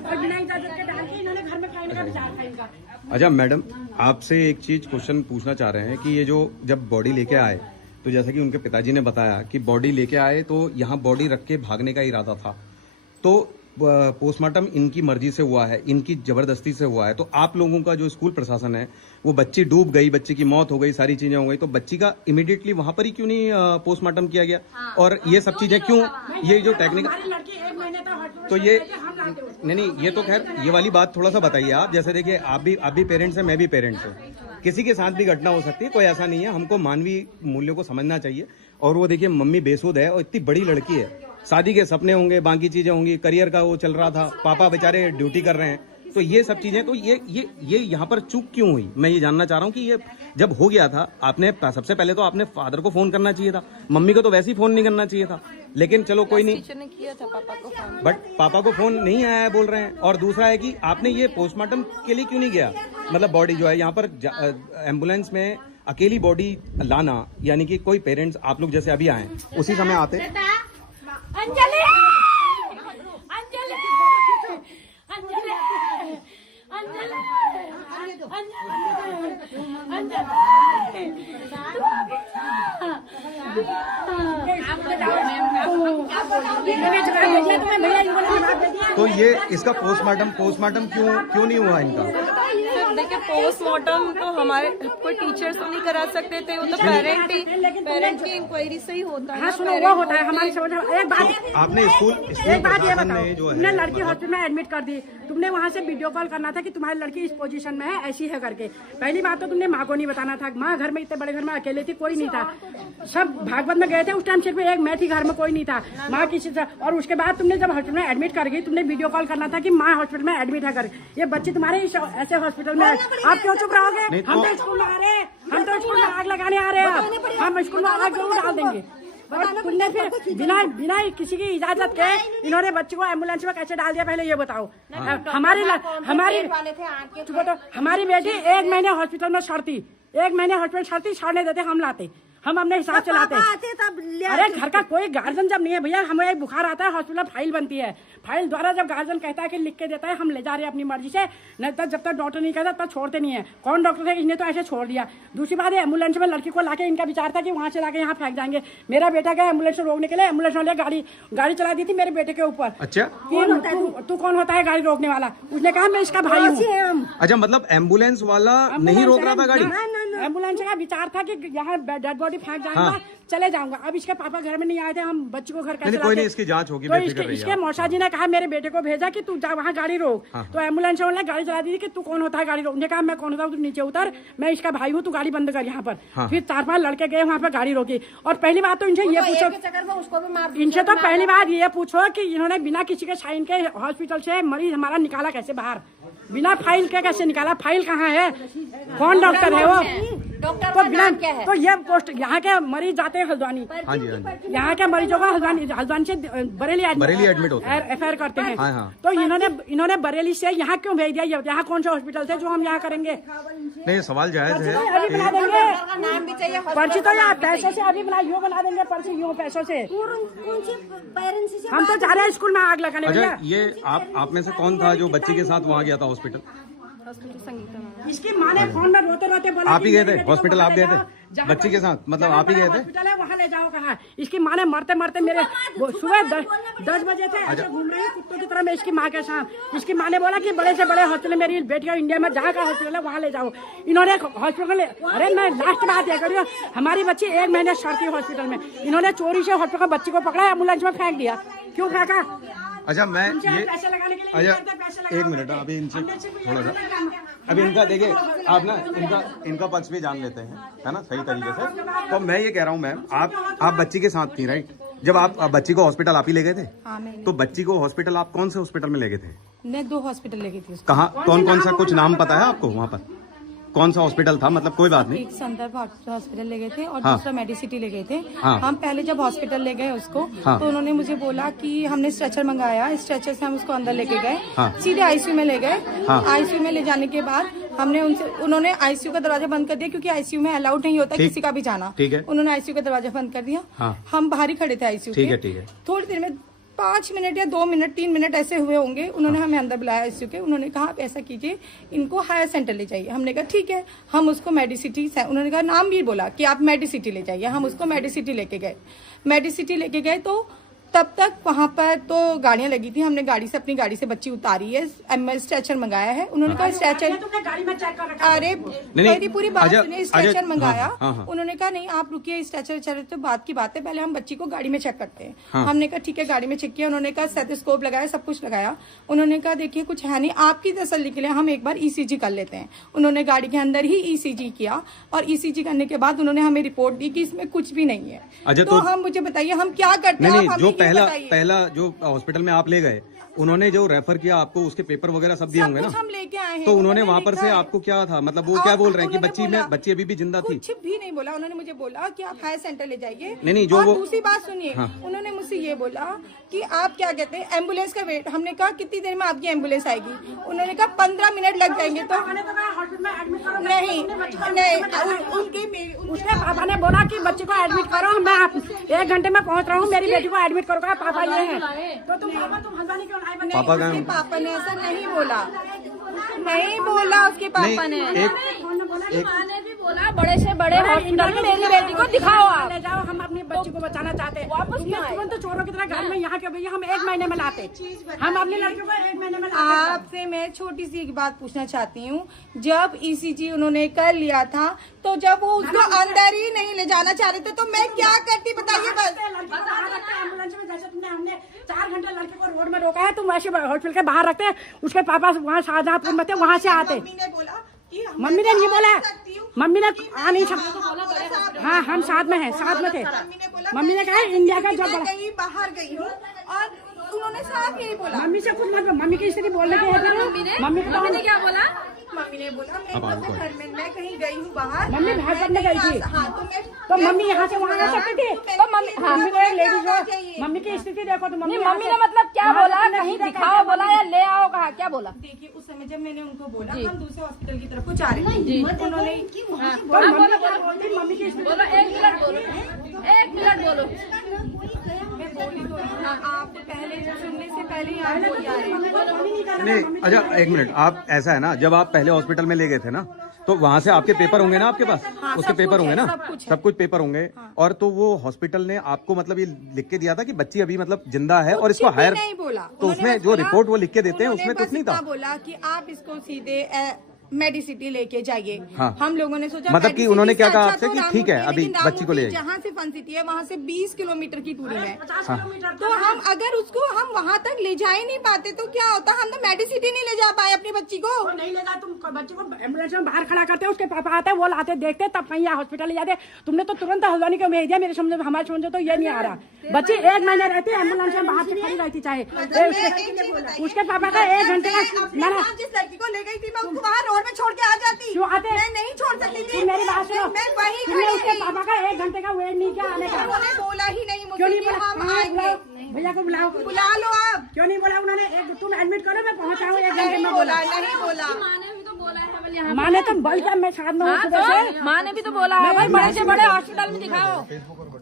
और बिना इजाजत के डाल के इन्होंने घर में खाने का विचार था इनका। अच्छा मैडम, आपसे एक चीज क्वेश्चन पूछना चाह रहे हैं कि ये जो जब बॉडी लेके आए, तो जैसा कि उनके पिताजी ने बताया कि बॉडी लेके आए तो यहाँ बॉडी रख के भागने का इरादा था, तो पोस्टमार्टम इनकी मर्जी से हुआ है, इनकी जबरदस्ती से हुआ है। तो आप लोगों का जो स्कूल प्रशासन है, वो बच्ची डूब गई, बच्ची की मौत हो गई, सारी चीजें हो गई, तो बच्ची का इमीडिएटली वहां पर ही क्यों नहीं पोस्टमार्टम किया गया? और ये सब चीजें क्यों, ये जो टेक्निकल, तो ये नहीं, ये तो खैर ये वाली बात थोड़ा सा बताइए आप। जैसे देखिए, आप भी पेरेंट्स हैं, मैं भी पेरेंट्स हूँ, किसी के साथ भी घटना हो सकती है, कोई ऐसा नहीं है। हमको मानवीय मूल्यों को समझना चाहिए। और वो देखिए, मम्मी बेसुध है और इतनी बड़ी लड़की है, शादी के सपने होंगे, बाकी चीजें होंगी, करियर का वो चल रहा था, पापा बेचारे ड्यूटी कर रहे हैं, तो ये सब चीजें, तो ये यहाँ पर चूक क्यों हुई, मैं ये जानना चाह रहा हूँ कि ये जब हो गया था, आपने सबसे पहले तो आपने फादर को फोन करना चाहिए था, मम्मी को तो वैसे ही फोन नहीं करना चाहिए था। लेकिन चलो कोई नहीं, टीचर ने किया था पापा को फोन, बट पापा को फोन नहीं आया है बोल रहे हैं। और दूसरा है कि आपने ये पोस्टमार्टम के लिए क्यों नहीं गया, मतलब बॉडी जो है यहाँ पर एम्बुलेंस में अकेली बॉडी लाना, यानी कि कोई पेरेंट्स आप लोग जैसे अभी आए उसी समय आते। अंजलि, अंजलि, अंजलि, तो ये इसका पोस्टमार्टम क्यों नहीं हुआ इनका? देखिए, पोस्टमार्टम तो हमारे कोई टीचर्स तो नहीं करा सकते थे, वो तो पेरेंट की इंक्वायरी से ही होता है। हाँ सुनो, वो होता है हमारी समझ। एक बात आपने एक बात ये बताओ, तुमने लड़की हॉस्पिटल में एडमिट कर दी, तुमने वहाँ से वीडियो कॉल करना था कि तुम्हारी लड़की इस पोजीशन में है, ऐसी है करके। पहली बात तो तुमने माँ को नहीं बताना था। माँ घर में, इतने बड़े घर में अकेले थी, कोई नहीं था, सब भागवत में गए थे। उस टाइम सिर्फ एक मैं थी, घर में कोई नहीं था, माँ किसी से। और उसके बाद तुमने जब हॉस्पिटल में एडमिट कर गई, तुमने वीडियो कॉल करना था कि माँ हॉस्पिटल में एडमिट है कर। ये बच्चे तुम्हारे ऐसे हॉस्पिटल में, आप क्यों चुप रहोगे? हम तो स्कूल में आ रहे हैं, हम तो स्कूल में आग लगाने आ रहे हैं, हम स्कूल में आग जरूर डाल देंगे। और तुमने फिर बिना किसी की इजाजत के इन्होंने बच्चे को एम्बुलेंस में कैसे डाल दिया, पहले ये बताओ। हमारी बेटी 1 महीने हॉस्पिटल में सड़ती, 1 महीने हॉस्पिटल सड़ती, सड़ने देते हम लाते, हम अपने हिसाब से लाते। अरे घर का कोई गार्जियन जब नहीं है भैया, हमें बुखार आता है, हॉस्पिटल फाइल बनती है, फाइल द्वारा जब गार्जियन कहता है कि लिख के देता है, हम ले जा रहे हैं अपनी मर्जी से, नहीं तो जब तक डॉक्टर नहीं कहता तब छोड़ते नहीं है। कौन डॉक्टर है, इन्हें तो ऐसे छोड़ दिया। दूसरी बात है, एम्बुलेंस में लड़की को लाके इनका विचार था कि वहाँ से लाके यहाँ फेंक जाएंगे। मेरा बेटा गया एम्बुलेंस को रोकने के लिए, एम्बुलेंस वाले गाड़ी चला दी थी मेरे बेटे के ऊपर। अच्छा, तू कौन होता है गाड़ी रोकने वाला? उसने कहा मैं इसका भाई हूँ। अच्छा, मतलब एम्बुलेंस वाला नहीं रोक रहा था गाड़ी? एम्बुलेंस का विचार था कि यहाँ डेड बॉडी फेंक जाएगा, चले जाऊंगा। अब इसके पापा घर में नहीं आए थे, हम बच्चे को घर कैसे कोई नहीं, इसकी जांच होगी। तो इसके मौसा जी ने कहा मेरे बेटे को भेजा कि तू जा वहाँ गाड़ी रोक। तो एम्बुलेंस वाले गाड़ी चला दी कि तू कौन होता है गाड़ी रोक। कहा मैं कौन होता हूँ, तू नीचे उतर, मैं इसका भाई हूँ, तू गाड़ी बंद कर यहाँ पर। फिर 4-5 लड़के गए वहाँ पर, गाड़ी रोकी। और पहली बात तो इनसे ये पूछो, इनसे तो पहली बात ये पूछो कि इन्होंने बिना किसी के साइन के हॉस्पिटल से मरीज हमारा निकाला कैसे बाहर, बिना फाइल के कैसे निकाला? फाइल कहाँ है, कौन डॉक्टर है वो? डॉक्टर तो का बिना नाम क्या है? तो ये पोस्ट यहाँ के मरीज जाते हैं हल्द्वानी, हाँ जी, हाँ जी। यहाँ के मरीजों का हल्द्वानी से बरेली एडमिट होते हैं, एफआईआर करते हैं। हाँ, हाँ। तो इन्होंने बरेली से यहाँ क्यों भेज दिया? यहाँ कौन से हॉस्पिटल थे जो हम यहाँ करेंगे? नहीं, सवाल जायज है। अभी बना देंगे नाम भी चाहिए पर्ची, तो यार पैसों से अभी बना देंगे पर्ची, यूँ पैसों से। हम तो जा रहे हैं स्कूल में आग लगाने। अच्छा, ये आप में से कौन था जो बच्ची के साथ वहाँ गया था हॉस्पिटल? इसकी माँ ने फोन में रोते रोते बोला आप ही गए थे हॉस्पिटल? आप गए थे बच्ची के साथ? मतलब आप ही गए थे? हॉस्पिटल है वहाँ ले जाओ कहा। इसकी माँ ने मरते मरते मेरे सुबह 10 बजे थे ऐसे घूम रही कुत्तों की तरह मैं इसकी माँ के साथ। इसकी माँ ने बोला कि बड़े से बड़े हॉस्पिटल मेरी बेटी का इंडिया में जहाँ का हॉस्पिटल है वहाँ ले जाओ। इन्होंने हॉस्पिटल, अरे मैं लास्ट बात ये करिए, हमारी बच्ची 1 महीने शर्ती हॉस्पिटल में, इन्होंने चोरी से हॉस्पिटल बच्ची को पकड़ा, एम्बुलेंस में फेंक दिया। क्यों फेंका? अच्छा, मैं ये पैसे लगाने के लिए अच्छा 1 मिनट अभी इनसे थोड़ा सा, अभी इनका देखिए आप ना इनका पक्ष भी जान लेते हैं, है ना, सही तरीके से। तो मैं ये कह रहा हूँ मैम, आप बच्ची के साथ थी राइट? जब आप बच्ची को हॉस्पिटल आप ही ले गए थे? हाँ, तो बच्ची को हॉस्पिटल आप कौन से हॉस्पिटल में ले गए थे? मैं 2 हॉस्पिटल ले गई थी। कहाँ, कौन सा कुछ नाम पता है आपको वहाँ पर? कौन सा हॉस्पिटल था? मतलब कोई बात नहीं। एक संदर्भ हॉस्पिटल ले गए थे और हाँ। दूसरा मेडिसिटी ले गए थे। हाँ। हम पहले जब हॉस्पिटल ले गए उसको, हाँ। तो उन्होंने मुझे बोला कि हमने स्ट्रेचर मंगाया, स्ट्रेचर से हम उसको अंदर लेके गए। हाँ। सीधे आईसीयू में ले गए। हाँ। आईसीयू में ले जाने के बाद उन्होंने आईसीयू का दरवाजा बंद कर दिया, क्योंकि आईसीयू में अलाउड नहीं होता किसी का भी जाना। ठीक है। उन्होंने आईसीयू का दरवाजा बंद कर दिया। हाँ। हम बाहर ही खड़े थे आईसीयू ठीक है, के। ठीक है। थोड़ी देर में 5 मिनट या 2 मिनट 3 मिनट ऐसे हुए होंगे, उन्होंने हमें अंदर बुलाया आईसीयू के। उन्होंने कहा आप ऐसा कीजिए, इनको हायर सेंटर ले जाइए। हमने कहा ठीक है। हम उसको मेडिसिटी, उन्होंने कहा नाम भी बोला कि आप मेडिसिटी ले जाइए। हम उसको मेडिसिटी लेके गए। मेडिसिटी लेके गए तो तब तक वहां पर तो गाड़ियां लगी थी। हमने अपनी गाड़ी से बच्ची उतारी है, स्ट्रेचर मंगाया है। उन्होंने कहा स्ट्रेचर, अरे मेरी पूरी बात सुनिए, स्ट्रेचर मंगाया। उन्होंने कहा नहीं आप रुकिए, स्ट्रेचर तो बात की बात है, पहले हम बच्ची को गाड़ी में चेक करते हैं। हमने कहा ठीक है, गाड़ी में चेक किया। उन्होंने कहा स्टेथोस्कोप लगाया, सब कुछ लगाया। उन्होंने कहा देखिए कुछ है नहीं, आपकी तसल्ली के लिए हम एक बार ईसीजी कर लेते हैं। उन्होंने गाड़ी के अंदर ही ईसीजी किया और ईसीजी करने के बाद उन्होंने हमें रिपोर्ट दी कि इसमें कुछ भी नहीं है। तो हम मुझे बताइए हम क्या करते हैं? पहला जो हॉस्पिटल में आप ले गए, उन्होंने जो रेफर किया आपको, उसके पेपर वगैरह सब दिए होंगे ना? हम लेके आए हैं। तो उन्होंने वहाँ पर से आपको क्या था, मतलब वो क्या बोल रहे हैं कि बच्ची अभी भी जिंदा थी? कुछ भी नहीं बोला। उन्होंने मुझे बोला कि आप हायर सेंटर ले जाइए। नहीं जो वो दूसरी बात सुनिए, उन्होंने मुझसे ये बोला कि आप क्या कहते हैं एम्बुलेंस का वेट। हमने कहा कितनी देर में आपकी एम्बुलेंस आएगी? उन्होंने कहा 15 मिनट लग जाएंगे। तो नहीं उसके पापा ने बोला कि बच्चे को एडमिट करो, मैं 1 घंटे में पहुंच रहा हूँ, मेरी बेटी को एडमिट करो। पापा ये है तो तुम हल्द्वानी क्यों आए? उसके पापा ने ऐसा नहीं बोला, नहीं बोला उसके पापा ने। माँ ने भी बोला बड़े से बड़े हॉस्पिटल में मेरी बेटी को दिखाओ, आप ले जाओ, हम अपनी बच्ची को बचाना चाहते हैं। वापस तुरंत चोरों की तरह घर में यहाँ के भैया हम 1 महीने में लाते, हम अपनी लड़कियों को 1 महीने में लाते। आपसे मैं छोटी सी एक बात पूछना चाहती हूँ, जब ईसीजी उन्होंने कर लिया था तो जब वो उसको अंदर ही नहीं ले जाना चाह रहे थे तो मैं क्या करती बताइए? बस एम्बुलेंस में जैसे तुमने हमने 4 घंटे लड़के को रोड में रोका है, तुम वैसे हॉस्पिटल के बाहर रखते, उसके पापा वहाँ शाहजहांपुर में थे, वहाँ से आते। मम्मी ने नहीं बोला, मम्मी ने आ नहीं सकता। हाँ हम साथ में हैं, साथ में थे। मम्मी ने कहा इंडिया का जब बाहर गई हूँ और उन्होंने साफ यही बोला। मम्मी से कुछ मतलब मम्मी की स्थिति बोलने की है। मम्मी ने क्या बोला? मम्मी ने बोला घर में मैं कहीं गई हूँ बाहर, मम्मी बाहर करने गई थी। तो मम्मी यहाँ से वहाँ आ सकती थी। तो मम्मी को लेडीज, मम्मी की स्थिति देखो तो मम्मी ने मतलब क्या बोला? कहीं दिखाओ बोला या ले आओ कहा? क्या बोला? देखिए उस समय जब मैंने उनको बोला हम दूसरे हॉस्पिटल की तरफ को जा रहे थे, उन्होंने मम्मी की स्थिति बोलो, 1 मिनट बोलो, 1 मिनट बोलो। मैं बोली तो आप पहले सुनने से पहले ही आप बोल जा रहे हैं। नहीं अच्छा 1 मिनट, आप ऐसा है ना, जब आप पहले हॉस्पिटल में ले गए थे ना, तो वहाँ से आपके पेपर होंगे ना आपके पास? उसके पेपर होंगे ना, सब कुछ पेपर होंगे। और तो वो हॉस्पिटल ने आपको मतलब ये लिख के दिया था कि बच्ची अभी मतलब जिंदा है और इसको हायर नहीं बोला। तो उसमें जो रिपोर्ट वो लिख के देते हैं उसमें कुछ नहीं था। बोला कि आप इसको सीधे मेडिसिटी लेके जाइए। हाँ। हम लोगों ने सोचा मतलब कि उन्होंने क्या कहा आपसे कि अच्छा ठीक है अभी बच्ची को ले जाइए। जहाँ से फन सिटी है, वहाँ से 20 किलोमीटर की दूरी है। तो हम अगर उसको हम वहाँ तक ले जा ही नहीं पाते तो क्या होता, हम तो मेडिसिटी नहीं ले जा पाए अपनी बच्ची को। नहीं ले जा, तुम बच्ची को एम्बुलेंस में बाहर खड़ा करते, उसके पापा आते, वो लाते, देखते, तब कहीं हॉस्पिटल ले जाते। तुमने तो तुरंत हल्द्वानी को भेज दिया। मेरे समझ हमारे समझ तो ये नहीं आ रहा। बच्ची 1 महीने रहती है एम्बुलेंस में बाहर से खड़ी रहती, चाहे उसके पापा का 1 घंटे का। जिस लड़की को ले गई थी मैं उसको बाहर रोड में छोड़ के आ जाती। क्यों आते? मैं नहीं छोड़ सकती थी। मेरी बात सुनो, मैं वही तुमने उसके पापा का 1 घंटे का वेट नहीं किया आने का। उन्होंने बोला ही नहीं मुझे। क्यों नहीं कि बोला? हम आएंगे। भैया को बुलाओ, बुला लो आप। क्यों नहीं बोला उन्होंने? तुम एडमिट करो, मैं पहुंचाऊँ 1 घंटे में। बोला नहीं बोला। माँ ने तो बल क्या, मैं साथ में हूँ सुबह से। माँ ने भी तो बोला है भाई बड़े से बड़े हॉस्पिटल में दिखाओ।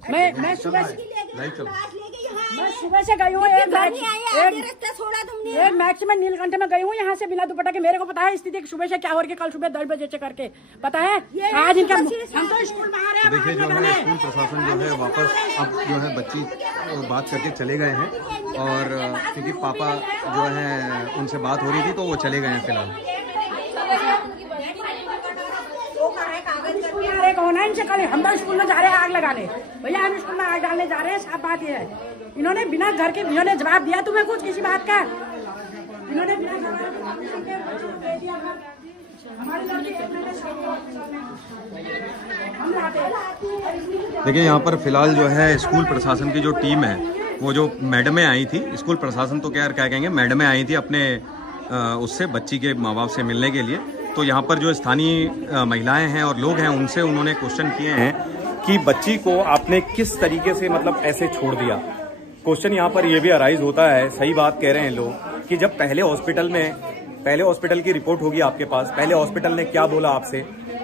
मैं सुबह से गई हूँ, एक मैक्सिमम नीलकंठ में गई हूँ यहाँ से बिना दुपट्टा के। मेरे को पता है स्थिति सुबह से क्या हो रही है, कल सुबह 10 बजे से करके पता है। आज इनका हम तो स्कूल बाहर है। देखिए जो है स्कूल प्रशासन जो है वापस अब जो है बच्ची बात करके चले गए हैं, और क्योंकि पापा जो है उनसे बात हो रही थी तो वो चले गए हैं फिलहाल। इनसे कल हम तो स्कूल में जा रहे हैं आग लगाने। भैया हम स्कूल में आग डालने जा रहे हैं, साफ बात ये है। इन्होंने बिना घर के इन्होंने जवाब दिया तुम्हें कुछ किसी बात का? इन्होंने बिना दे दिया। देखिए यहाँ पर फिलहाल जो है स्कूल प्रशासन की जो टीम है, वो जो मैडमें आई थी, स्कूल प्रशासन तो क्या कहेंगे, मैडमें आई थी अपने उससे बच्ची के माँ बाप से मिलने के लिए। तो यहाँ पर जो स्थानीय महिलाएं हैं और लोग हैं, उनसे उन्होंने क्वेश्चन किए हैं कि बच्ची को आपने किस तरीके से मतलब ऐसे छोड़ दिया। क्वेश्चन यहाँ पर ये भी अराइज होता है, सही बात कह रहे हैं लोग, कि जब पहले हॉस्पिटल की रिपोर्ट होगी आपके पास, पहले हॉस्पिटल ने क्या बोला आपसे,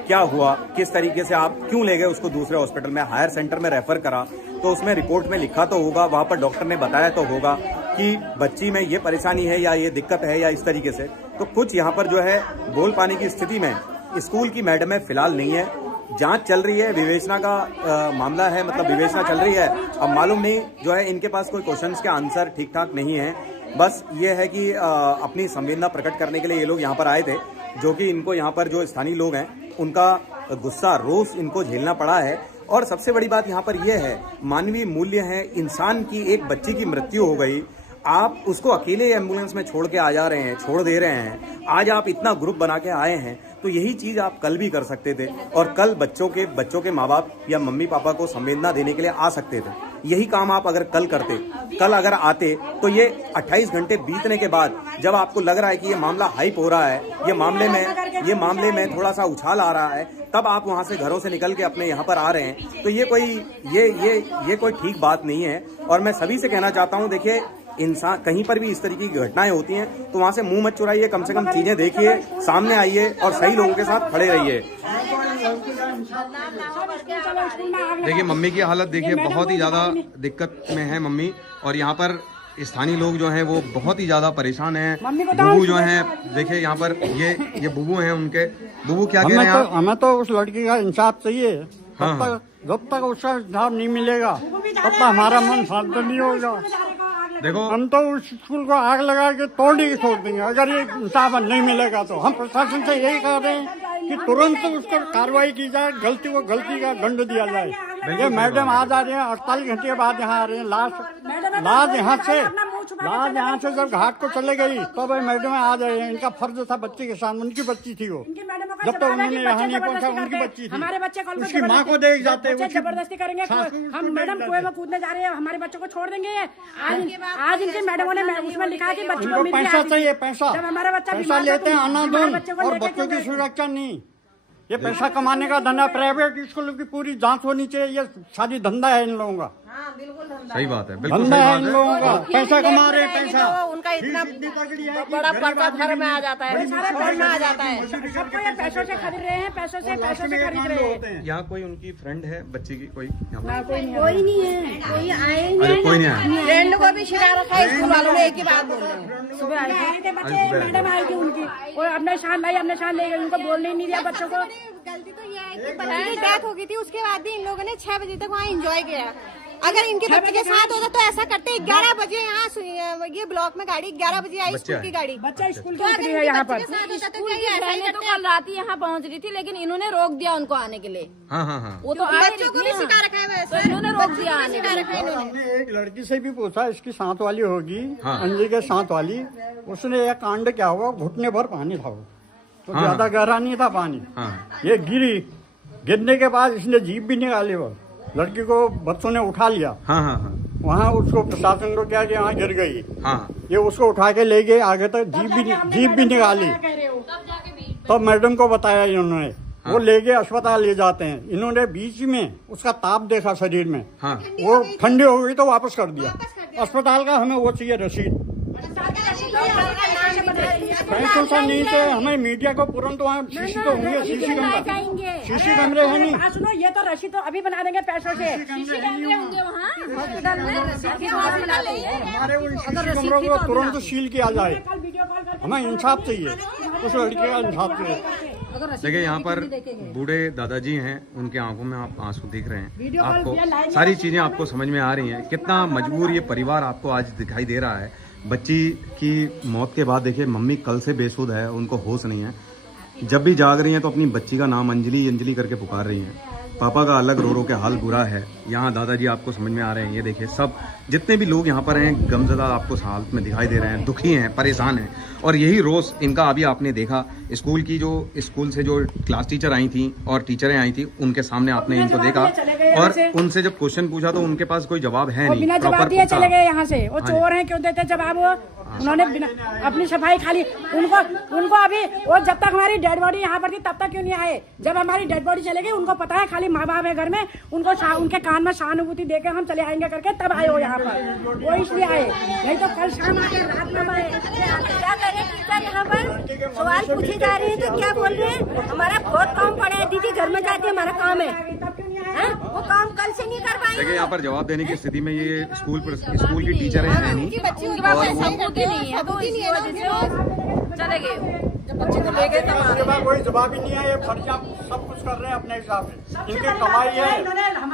क्या हुआ, किस तरीके से आप क्यों ले गए उसको दूसरे हॉस्पिटल में, हायर सेंटर में रेफर करा, तो उसमें रिपोर्ट में लिखा तो होगा, वहाँ पर डॉक्टर ने बताया तो होगा कि बच्ची में ये परेशानी है या ये दिक्कत है या इस तरीके से। तो कुछ यहाँ पर जो है बोल पाने की स्थिति में स्कूल की मैडम फिलहाल नहीं है। जांच चल रही है, विवेचना का मामला है, मतलब विवेचना चल रही है। अब मालूम नहीं जो है इनके पास कोई क्वेश्चंस के आंसर ठीक ठाक नहीं है। बस ये है कि अपनी संवेदना प्रकट करने के लिए ये लोग यहाँ पर आए थे, जो कि इनको यहाँ पर जो स्थानीय लोग हैं उनका गुस्सा, रोष इनको झेलना पड़ा है। और सबसे बड़ी बात यहाँ पर यह है, मानवीय मूल्य है, इंसान की एक बच्ची की मृत्यु हो गई, आप उसको अकेले एम्बुलेंस में छोड़ के आ जा रहे हैं, छोड़ दे रहे हैं। आज आप इतना ग्रुप बना के आए हैं, तो यही चीज आप कल भी कर सकते थे, और कल बच्चों के माँ बाप या मम्मी पापा को संवेदना देने के लिए आ सकते थे। यही काम आप अगर कल करते, कल अगर आते, तो ये 28 घंटे बीतने के बाद जब आपको लग रहा है कि ये मामला हाइप हो रहा है, ये मामले में थोड़ा सा उछाल आ रहा है, तब आप वहां से घरों से निकल के अपने यहाँ पर आ रहे हैं, तो ये कोई ठीक बात नहीं है। और मैं सभी से कहना चाहता हूँ, देखिए इंसान कहीं पर भी इस तरीके की घटनाएं होती हैं तो वहां से मुंह मत चुराइए, कम से कम चीजें देखिए, सामने आइए और सही लोगों के साथ खड़े रहिए। देखिए मम्मी की हालत देखिए, बहुत ही ज्यादा दिक्कत में है मम्मी, और यहाँ पर स्थानीय लोग जो हैं वो बहुत ही ज्यादा परेशान हैं। बुबू जो हैं, देखिए यहाँ पर ये बुबू हैं उनके। बुबू क्या कह रहे हैं? हमें तो उस लड़की का इंसाफ चाहिए। जब तक उसका इंसाफ नहीं मिलेगा तब तक हमारा मन शांत नहीं होगा। देखो हम तो उस स्कूल को आग लगा के तोड़ ही छोड़ देंगे अगर ये इंसाफ नहीं मिलेगा। तो हम प्रशासन से यही कह रहे हैं कि तुरंत उस पर कार्रवाई की जाए, गलती को गलती का दंड दिया जाए। ये मैडम आज आ रहे हैं, 48 घंटे के बाद यहाँ आ रहे हैं। लाश यहाँ से जब घाट को चले गई तब मैडम आ रहे हैं। इनका फर्ज था बच्चे के साथ, उनकी बच्ची थी वो, जब तक उन्होंने यहाँ नहीं पहुंचा उनकी बच्ची थी। हमारे बच्चे कल उसकी माँ को देख जाते, जबरदस्ती करेंगे। हम मैडम कुएं में कूदने जा रहे हैं, हमारे बच्चों को छोड़ देंगे। आज इनके मैडमों ने उसमें लिखा है कि बच्चों को पैसा चाहिए, पैसा। जब हमारा बच्चा पैसा लेते हैं अनादन, और बच्चों की सुरक्षा नहीं। ये पैसा कमाने का धंधा, प्राइवेट स्कूलों की पूरी जांच होनी चाहिए। ये सारी धंधा है इन लोगों का। सही बात है, बिल्कुल धंधा है इन लोगों का। पैसा कमा रहे हैं, पैसा। उनका इतना बड़ा पर्चा घर में आ जाता है, घर में आ जाता है। सबको ये पैसों से खरीद रहे हैं, पैसों से खरीद रहे हैं। यहाँ कोई उनकी फ्रेंड है बच्ची की? कोई कोई नहीं है, कोई आए कोई नहीं आया। फ्रेंड को भी शिरा रखा है स्कूल वालों ने, एक ही बात बोल रहे हैं। सुबह आए थे बच्चे, मैडम आई थी उनकी, और अपने शान ले गए, उनको बोलने नहीं दिया बच्चों को। गलती तो ये है कि बच्ची की डेथ हो गई थी, उसके बाद भी इन लोगों ने 6 बजे तक वहाँ एंजॉय किया। अगर इनके बच्चे के साथ होता तो ऐसा करते। 11 बजे यहाँ ये ब्लॉक में गाड़ी 11 बजे आई, स्कूल की गाड़ी, बच्चा स्कूल की उतरी है यहाँ पर। तो कल रात ही यहाँ पहुँच रही थी, लेकिन इन्होंने रोक दिया उनको आने के लिए। हाँ। वो तो बच्चों को भी सिखा रखा है वैसे, तो इन्होंने रोक दिया आने के लिए। हमने एक लड़की से भी पूछा, इसकी साथ वाली होगी, अंजी के साथ वाली, उसने यह कांड क्या हुआ, घुटने भर पानी था वो, तो ज्यादा गहरा नहीं था पानी। ये गिरने के बाद इसने जीभ भी निकाली, वो लड़की को बच्चों ने उठा लिया। वहाँ उसको प्रशासन को क्या कि वहाँ गिर गई। ये उसको उठा के ले गए आगे तक, जीभ भी निकाली। तब मैडम को बताया इन्होंने, वो ले गए अस्पताल ले जाते हैं। इन्होंने बीच में उसका ताप देखा शरीर में, वो ठंडी हो गई तो वापस कर दिया अस्पताल का। हमें वो चाहिए रसीद, पैसा नहीं तो हमें मीडिया को तुरंत वहाँ सीसी तो होंगे, सीसी कैमरे है नहीं। सुनो, ये तो रसीद तो अभी बना देंगे पैसों से। हमारे उन कैमरों को तुरंत सील किया जाए, हमें इंसाफ चाहिए, उस लड़के का इंसाफ चाहिए। देखिए यहाँ पर बूढ़े दादाजी हैं, उनके आंखों में आप आंसू देख रहे हैं, आपको सारी चीजें आपको समझ में आ रही हैं। कितना मजबूर ये परिवार आपको आज दिखाई दे रहा है। बच्ची की मौत के बाद देखिए मम्मी कल से बेसुध है, उनको होश नहीं है। जब भी जाग रही हैं तो अपनी बच्ची का नाम अंजलि अंजलि करके पुकार रही हैं। पापा का अलग रो रो के हाल बुरा है। यहाँ दादाजी आपको समझ में आ रहे हैं, ये देखिए सब जितने भी लोग यहाँ पर हैं गमजदा आपको हालत में दिखाई दे रहे हैं, दुखी हैं, परेशान हैं। और यही रोष इनका अभी आपने देखा, स्कूल से जो क्लास टीचर आई थी और टीचरें आई थी, उनके सामने आपने इनको देखा और उनसे जब क्वेश्चन पूछा तो उनके पास कोई जवाब है नहीं, बिना जवाब दिए चले गए यहाँ से। वो चोर हैं, क्यों देते जवाब? वो उन्होंने अपनी सफाई खाली, उनको अभी वो जब तक हमारी डेड बॉडी यहाँ पर थी तब तक क्यों नहीं आए? जब हमारी डेड बॉडी चले गई उनको पता है खाली माँ बाप है घर में, उनको उनके कान में सहानुभूति देके हम चले आएंगे करके तब आए हो यहाँ पर, वो इसलिए आए, नहीं तो कल शाम आके रात में आए। क्या करें टीचर, यहाँ पर सवाल पूछे जा रहे हैं तो क्या बोल रहे हैं, हमारा बहुत काम पड़ा है दीदी, घर में जाके हमारा काम है, वो काम कल से नहीं कर पाएंगे। देखिए यहाँ पर जवाब देने की स्थिति में ये स्कूल की टीचर है नहीं, चले गए। बच्चे को ले गए तब कोई जवाब ही नहीं है। ये खर्चा सब कुछ कर रहे हैं अपने हिसाब से, इनकी कमाई है,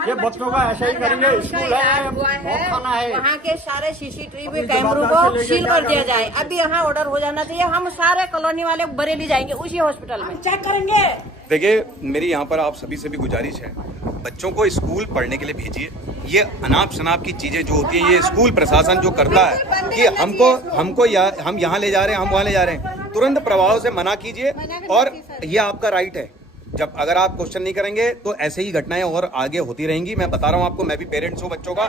ये बच्चों का ऐसे ही करेंगे। स्कूल है, बहुत खाना है। वहाँ के सारे सीसीटीवी कैमरों को सील कर दिया जाए। अभी यहाँ ऑर्डर हो जाना चाहिए, हम सारे कॉलोनी वाले बरेली जाएंगे उसी हॉस्पिटल में चेक करेंगे। देखिए मेरी यहाँ पर आप सभी से भी गुजारिश है, बच्चों को स्कूल पढ़ने के लिए भेजिए। ये अनाप शनाप की चीजें जो होती है, ये स्कूल प्रशासन जो करता है कि हमको हम यहाँ ले जा रहे हैं, हम वहाँ ले जा रहे हैं, तुरंत प्रभाव से मना कीजिए। और ये आपका राइट है, जब अगर आप क्वेश्चन नहीं करेंगे तो ऐसे ही घटनाएं और आगे होती रहेंगी। मैं बता रहा हूँ आपको, मैं भी पेरेंट्स हूँ बच्चों का।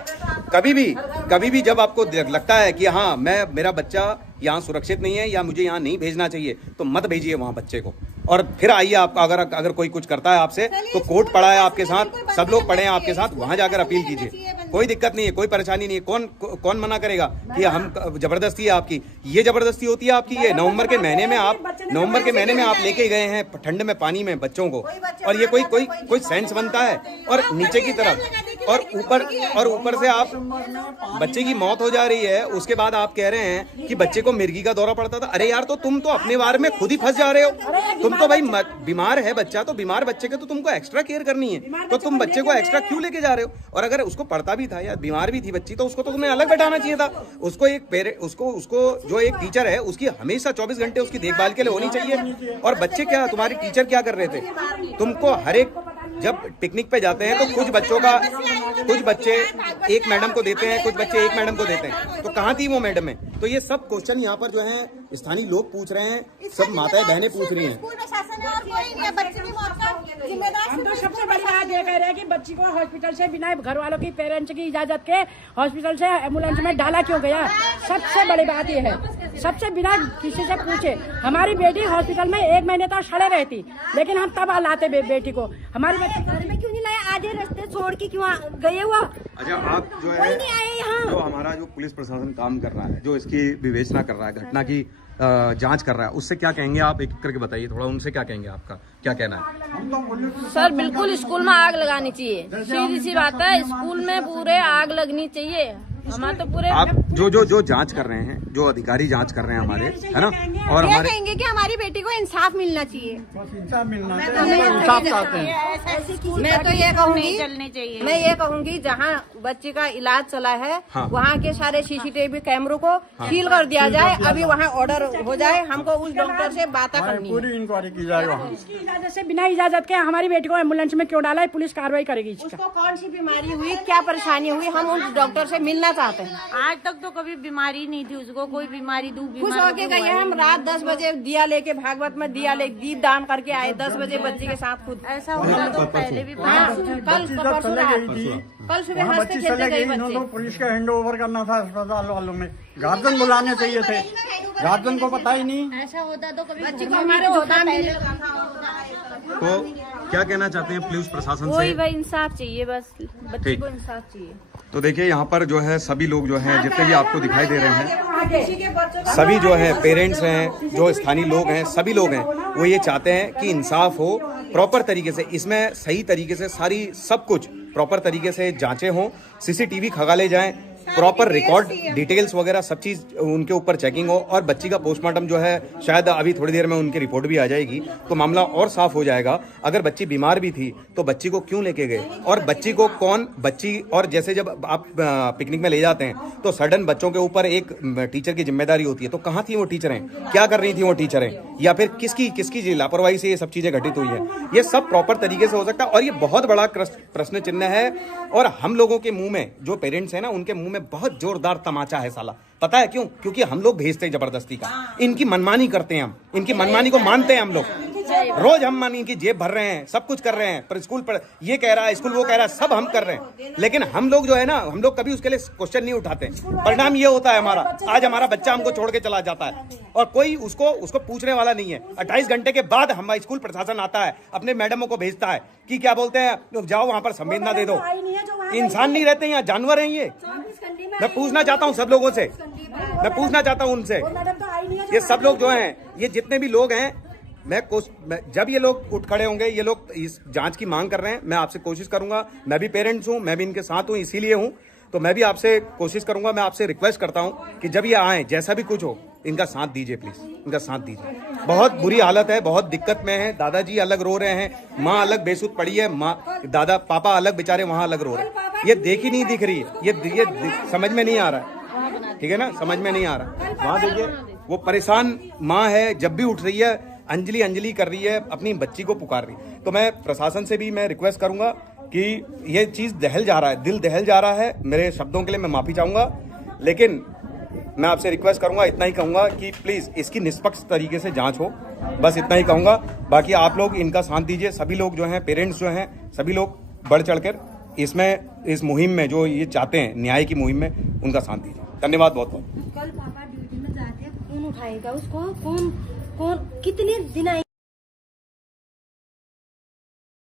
कभी भी जब आपको लगता है कि हाँ मेरा बच्चा यहाँ सुरक्षित नहीं है या मुझे यहाँ नहीं भेजना चाहिए, तो मत भेजिए वहाँ बच्चे को। और फिर आइए आप, अगर कोई कुछ करता है आपसे तो कोर्ट पड़ा है आपके साथ, सब लोग पढ़े हैं आपके साथ, वहां जाकर अपील कीजिए। कोई दिक्कत नहीं है, कोई परेशानी नहीं है। कौन मना करेगा कि हम जबरदस्ती है आपकी? ये जबरदस्ती होती है आपकी। ये नवंबर के महीने में आप लेके गए हैं ठंड में पानी में बच्चों को, और ये कोई सेंस बनता है? और नीचे की तरफ और ऊपर से आप बच्चे की मौत हो जा रही है, उसके बाद आप कह रहे हैं कि बच्चे को मिर्गी का दौरा पड़ता था। अरे यार, तो तुम तो अपने बारे में खुद ही फंस जा रहे हो। तुम तो भाई बीमार है बच्चा, तो बीमार बच्चे के तो तुमको एक्स्ट्रा केयर करनी है, तो तुम बच्चे को एक्स्ट्रा क्यों लेके जा रहे हो? और अगर उसको पढ़ता भी था या बीमार भी थी बच्ची, तो उसको तो तुम्हें अलग बैठाना चाहिए था। उसको जो एक टीचर है उसकी हमेशा 24 घंटे उसकी देखभाल के लिए होनी चाहिए। और बच्चे क्या, तुम्हारे टीचर क्या कर रहे थे? तुमको हर एक, जब पिकनिक पे जाते हैं तो कुछ बच्चे एक मैडम को देते हैं, कुछ बच्चे एक मैडम को देते हैं, तो कहाँ थी वो मैडम है? तो ये सब क्वेश्चन यहाँ पर जो है स्थानीय लोग पूछ रहे हैं, सब माताएं बहनें पूछ रही हैं। हम तो सबसे बड़ी बात ये कह रहे हैं कि बच्ची को हॉस्पिटल से बिना घर वालों की, पेरेंट्स की इजाजत के हॉस्पिटल से एम्बुलेंस में डाला क्यों गया? सबसे बड़ी बात ये है, सबसे बिना किसी से पूछे। हमारी बेटी हॉस्पिटल में 1 महीने तक सड़े रहती, लेकिन हम तब लाते बेटी को। हमारी बेटी घर में क्यों नहीं लाया? आधे रास्ते छोड़ के क्यों गए हुआ? अच्छा, आप जो है जो हमारा जो पुलिस प्रशासन काम कर रहा है, जो इसकी विवेचना कर रहा है, घटना की जांच कर रहा है, उससे क्या कहेंगे आप? एक करके बताइए थोड़ा, उनसे क्या कहेंगे, आपका क्या कहना है? सर बिल्कुल स्कूल में आग लगानी चाहिए, सीधी सी बात है, स्कूल में पूरे आग लगनी चाहिए। हमारे तो पूरे आप जो जांच कर रहे हैं, जो अधिकारी जांच कर रहे हैं हमारे, है ना, और ये हमारे कहेंगे कि हमारी बेटी को इंसाफ मिलना चाहिए। इंसाफ मिलना चाहिए, इंसाफ चाहते हैं। मैं तो ये कहूंगी, चलने चाहिए। मैं ये कहूंगी जहाँ बच्ची का इलाज चला है हाँ। वहाँ के सारे CCTV कैमरों को सील कर दिया जाए। अभी वहाँ ऑर्डर हो जाए, हमको उस डॉक्टर से बात करनी है। पूरी इंक्वायरी की जाए वहाँ। इजाजत से, बिना इजाजत के हमारी बेटी को एम्बुलेंस में क्यों डाला है? पुलिस कार्रवाई करेगी इसका। उसको कौन सी बीमारी हुई, क्या परेशानी हुई, हम उस डॉक्टर से मिलना चाहते हैं। आज तक तो कभी बीमारी नहीं थी उसको, कोई बीमारी खुश होके गए हैं। हम रात 10 बजे दिया लेके भागवत में दीप दान करके आए 10 बजे बच्ची के साथ खुद। ऐसा होता तो पहले भी कल सुबह वहाँ हंसते बच्ची खेलते चले गई गई, इन्होंने बच्चे। पुलिस का हैंड ओवर करना था अस्पताल वालों में। गार्जियन बुलाने चाहिए थे, गार्जियन को पता ही नहीं। ऐसा होता तो कभी बच्ची को हमारे होता मिले। तो क्या कहना चाहते हैं पुलिस प्रशासन कोई से? भाई इंसाफ चाहिए, बस बच्ची ठीक। को इंसाफ चाहिए। तो देखिए यहाँ पर जो है सभी लोग जो हैं, जितने भी आपको दिखाई दे रहे हैं, सभी जो है पेरेंट्स हैं, जो स्थानीय लोग हैं, सभी लोग हैं, वो ये चाहते हैं कि इंसाफ हो प्रॉपर तरीके से, इसमें सही तरीके से सारी सब कुछ प्रॉपर तरीके से जांचें हों, CCTV खंगाले जाएं, प्रॉपर रिकॉर्ड डिटेल्स वगैरह सब चीज उनके ऊपर चेकिंग हो, और बच्ची का पोस्टमार्टम जो है शायद अभी थोड़ी देर में उनकी रिपोर्ट भी आ जाएगी, तो मामला और साफ हो जाएगा। अगर बच्ची बीमार भी थी तो बच्ची को क्यों लेके गए, और बच्ची को कौन बच्ची, और जैसे जब आप पिकनिक में ले जाते हैं तो सडन बच्चों के ऊपर एक टीचर की जिम्मेदारी होती है, तो कहाँ थी वो टीचरें, क्या कर रही थी वो टीचरें, या फिर किसकी लापरवाही से ये सब चीजें घटित हुई है। ये सब प्रॉपर तरीके से हो सकता है, और ये बहुत बड़ा प्रश्न चिन्ह है। और हम लोगों के मुंह में, जो पेरेंट्स हैं ना, उनके मुंह में बहुत जोरदार तमाचा है साला। पता है क्यों? क्योंकि हम लोग भेजते हैं जबरदस्ती का, इनकी मनमानी करते हैं हम, इनकी मनमानी को मानते हैं हम लोग। रोज हम इनकी जेब भर रहे हैं, सब कुछ कर रहे हैं, पर स्कूल पर ये कह रहा है, स्कूल वो कह रहा है, सब हम कर रहे हैं। लेकिन हम लोग जो है ना, हम लोग कभी उसके लिए क्वेश्चन नहीं उठाते। परिणाम ये होता है हमारा, आज हमारा बच्चा हमको छोड़ के चला जाता है और कोई उसको पूछने वाला नहीं है। 28 घंटे के बाद हमारा स्कूल प्रशासन आता है, अपने मैडमों को भेजता है कि क्या बोलते हैं, जाओ वहां पर संवेदना दे दो। इंसान नहीं रहते यहाँ, जानवर हैं ये। मैं पूछना चाहता हूँ सब लोगों से, मैं पूछना चाहता हूँ उनसे, ये सब लोग जो हैं, ये जितने भी लोग हैं, जब ये लोग उठ खड़े होंगे, ये लोग इस जांच की मांग कर रहे हैं, मैं आपसे कोशिश करूंगा, मैं भी पेरेंट्स हूं, मैं भी इनके साथ हूं, इसीलिए हूं, तो मैं भी आपसे कोशिश करूंगा, मैं आपसे रिक्वेस्ट करता हूं कि जब ये आए, जैसा भी कुछ हो, इनका साथ दीजिए प्लीज, इनका साथ दीजिए। बहुत बुरी हालत है, बहुत दिक्कत में है, दादाजी अलग रो रहे हैं, माँ अलग बेसुध पड़ी है, पापा अलग बेचारे वहां अलग रो रहे हैं। ये देख ही नहीं दिख रही है, ये समझ में नहीं आ रहा है, ठीक है ना, समझ में नहीं आ रहा। वहां देखिए वो परेशान माँ है, जब भी उठ रही है अंजलि कर रही है, अपनी बच्ची को पुकार रही है। तो मैं प्रशासन से भी मैं रिक्वेस्ट करूंगा कि ये चीज दहल जा रहा है, दिल दहल जा रहा है, मेरे शब्दों के लिए मैं माफी चाहूंगा, लेकिन मैं आपसे रिक्वेस्ट करूंगा, इतना ही कहूंगा कि प्लीज इसकी निष्पक्ष तरीके से जांच हो, बस इतना ही कहूंगा। बाकी आप लोग इनका साथ दीजिए, सभी लोग जो हैं, पेरेंट्स जो हैं, सभी लोग बढ़ चढ़कर इस मुहिम में, जो ये चाहते हैं न्याय की मुहिम में, उनका साथ दीजिए। धन्यवाद बहुत बहुत। कल पापा ड्यूटी में जाते हैं, कौन उठाएगा उसको? कौन कितने दिन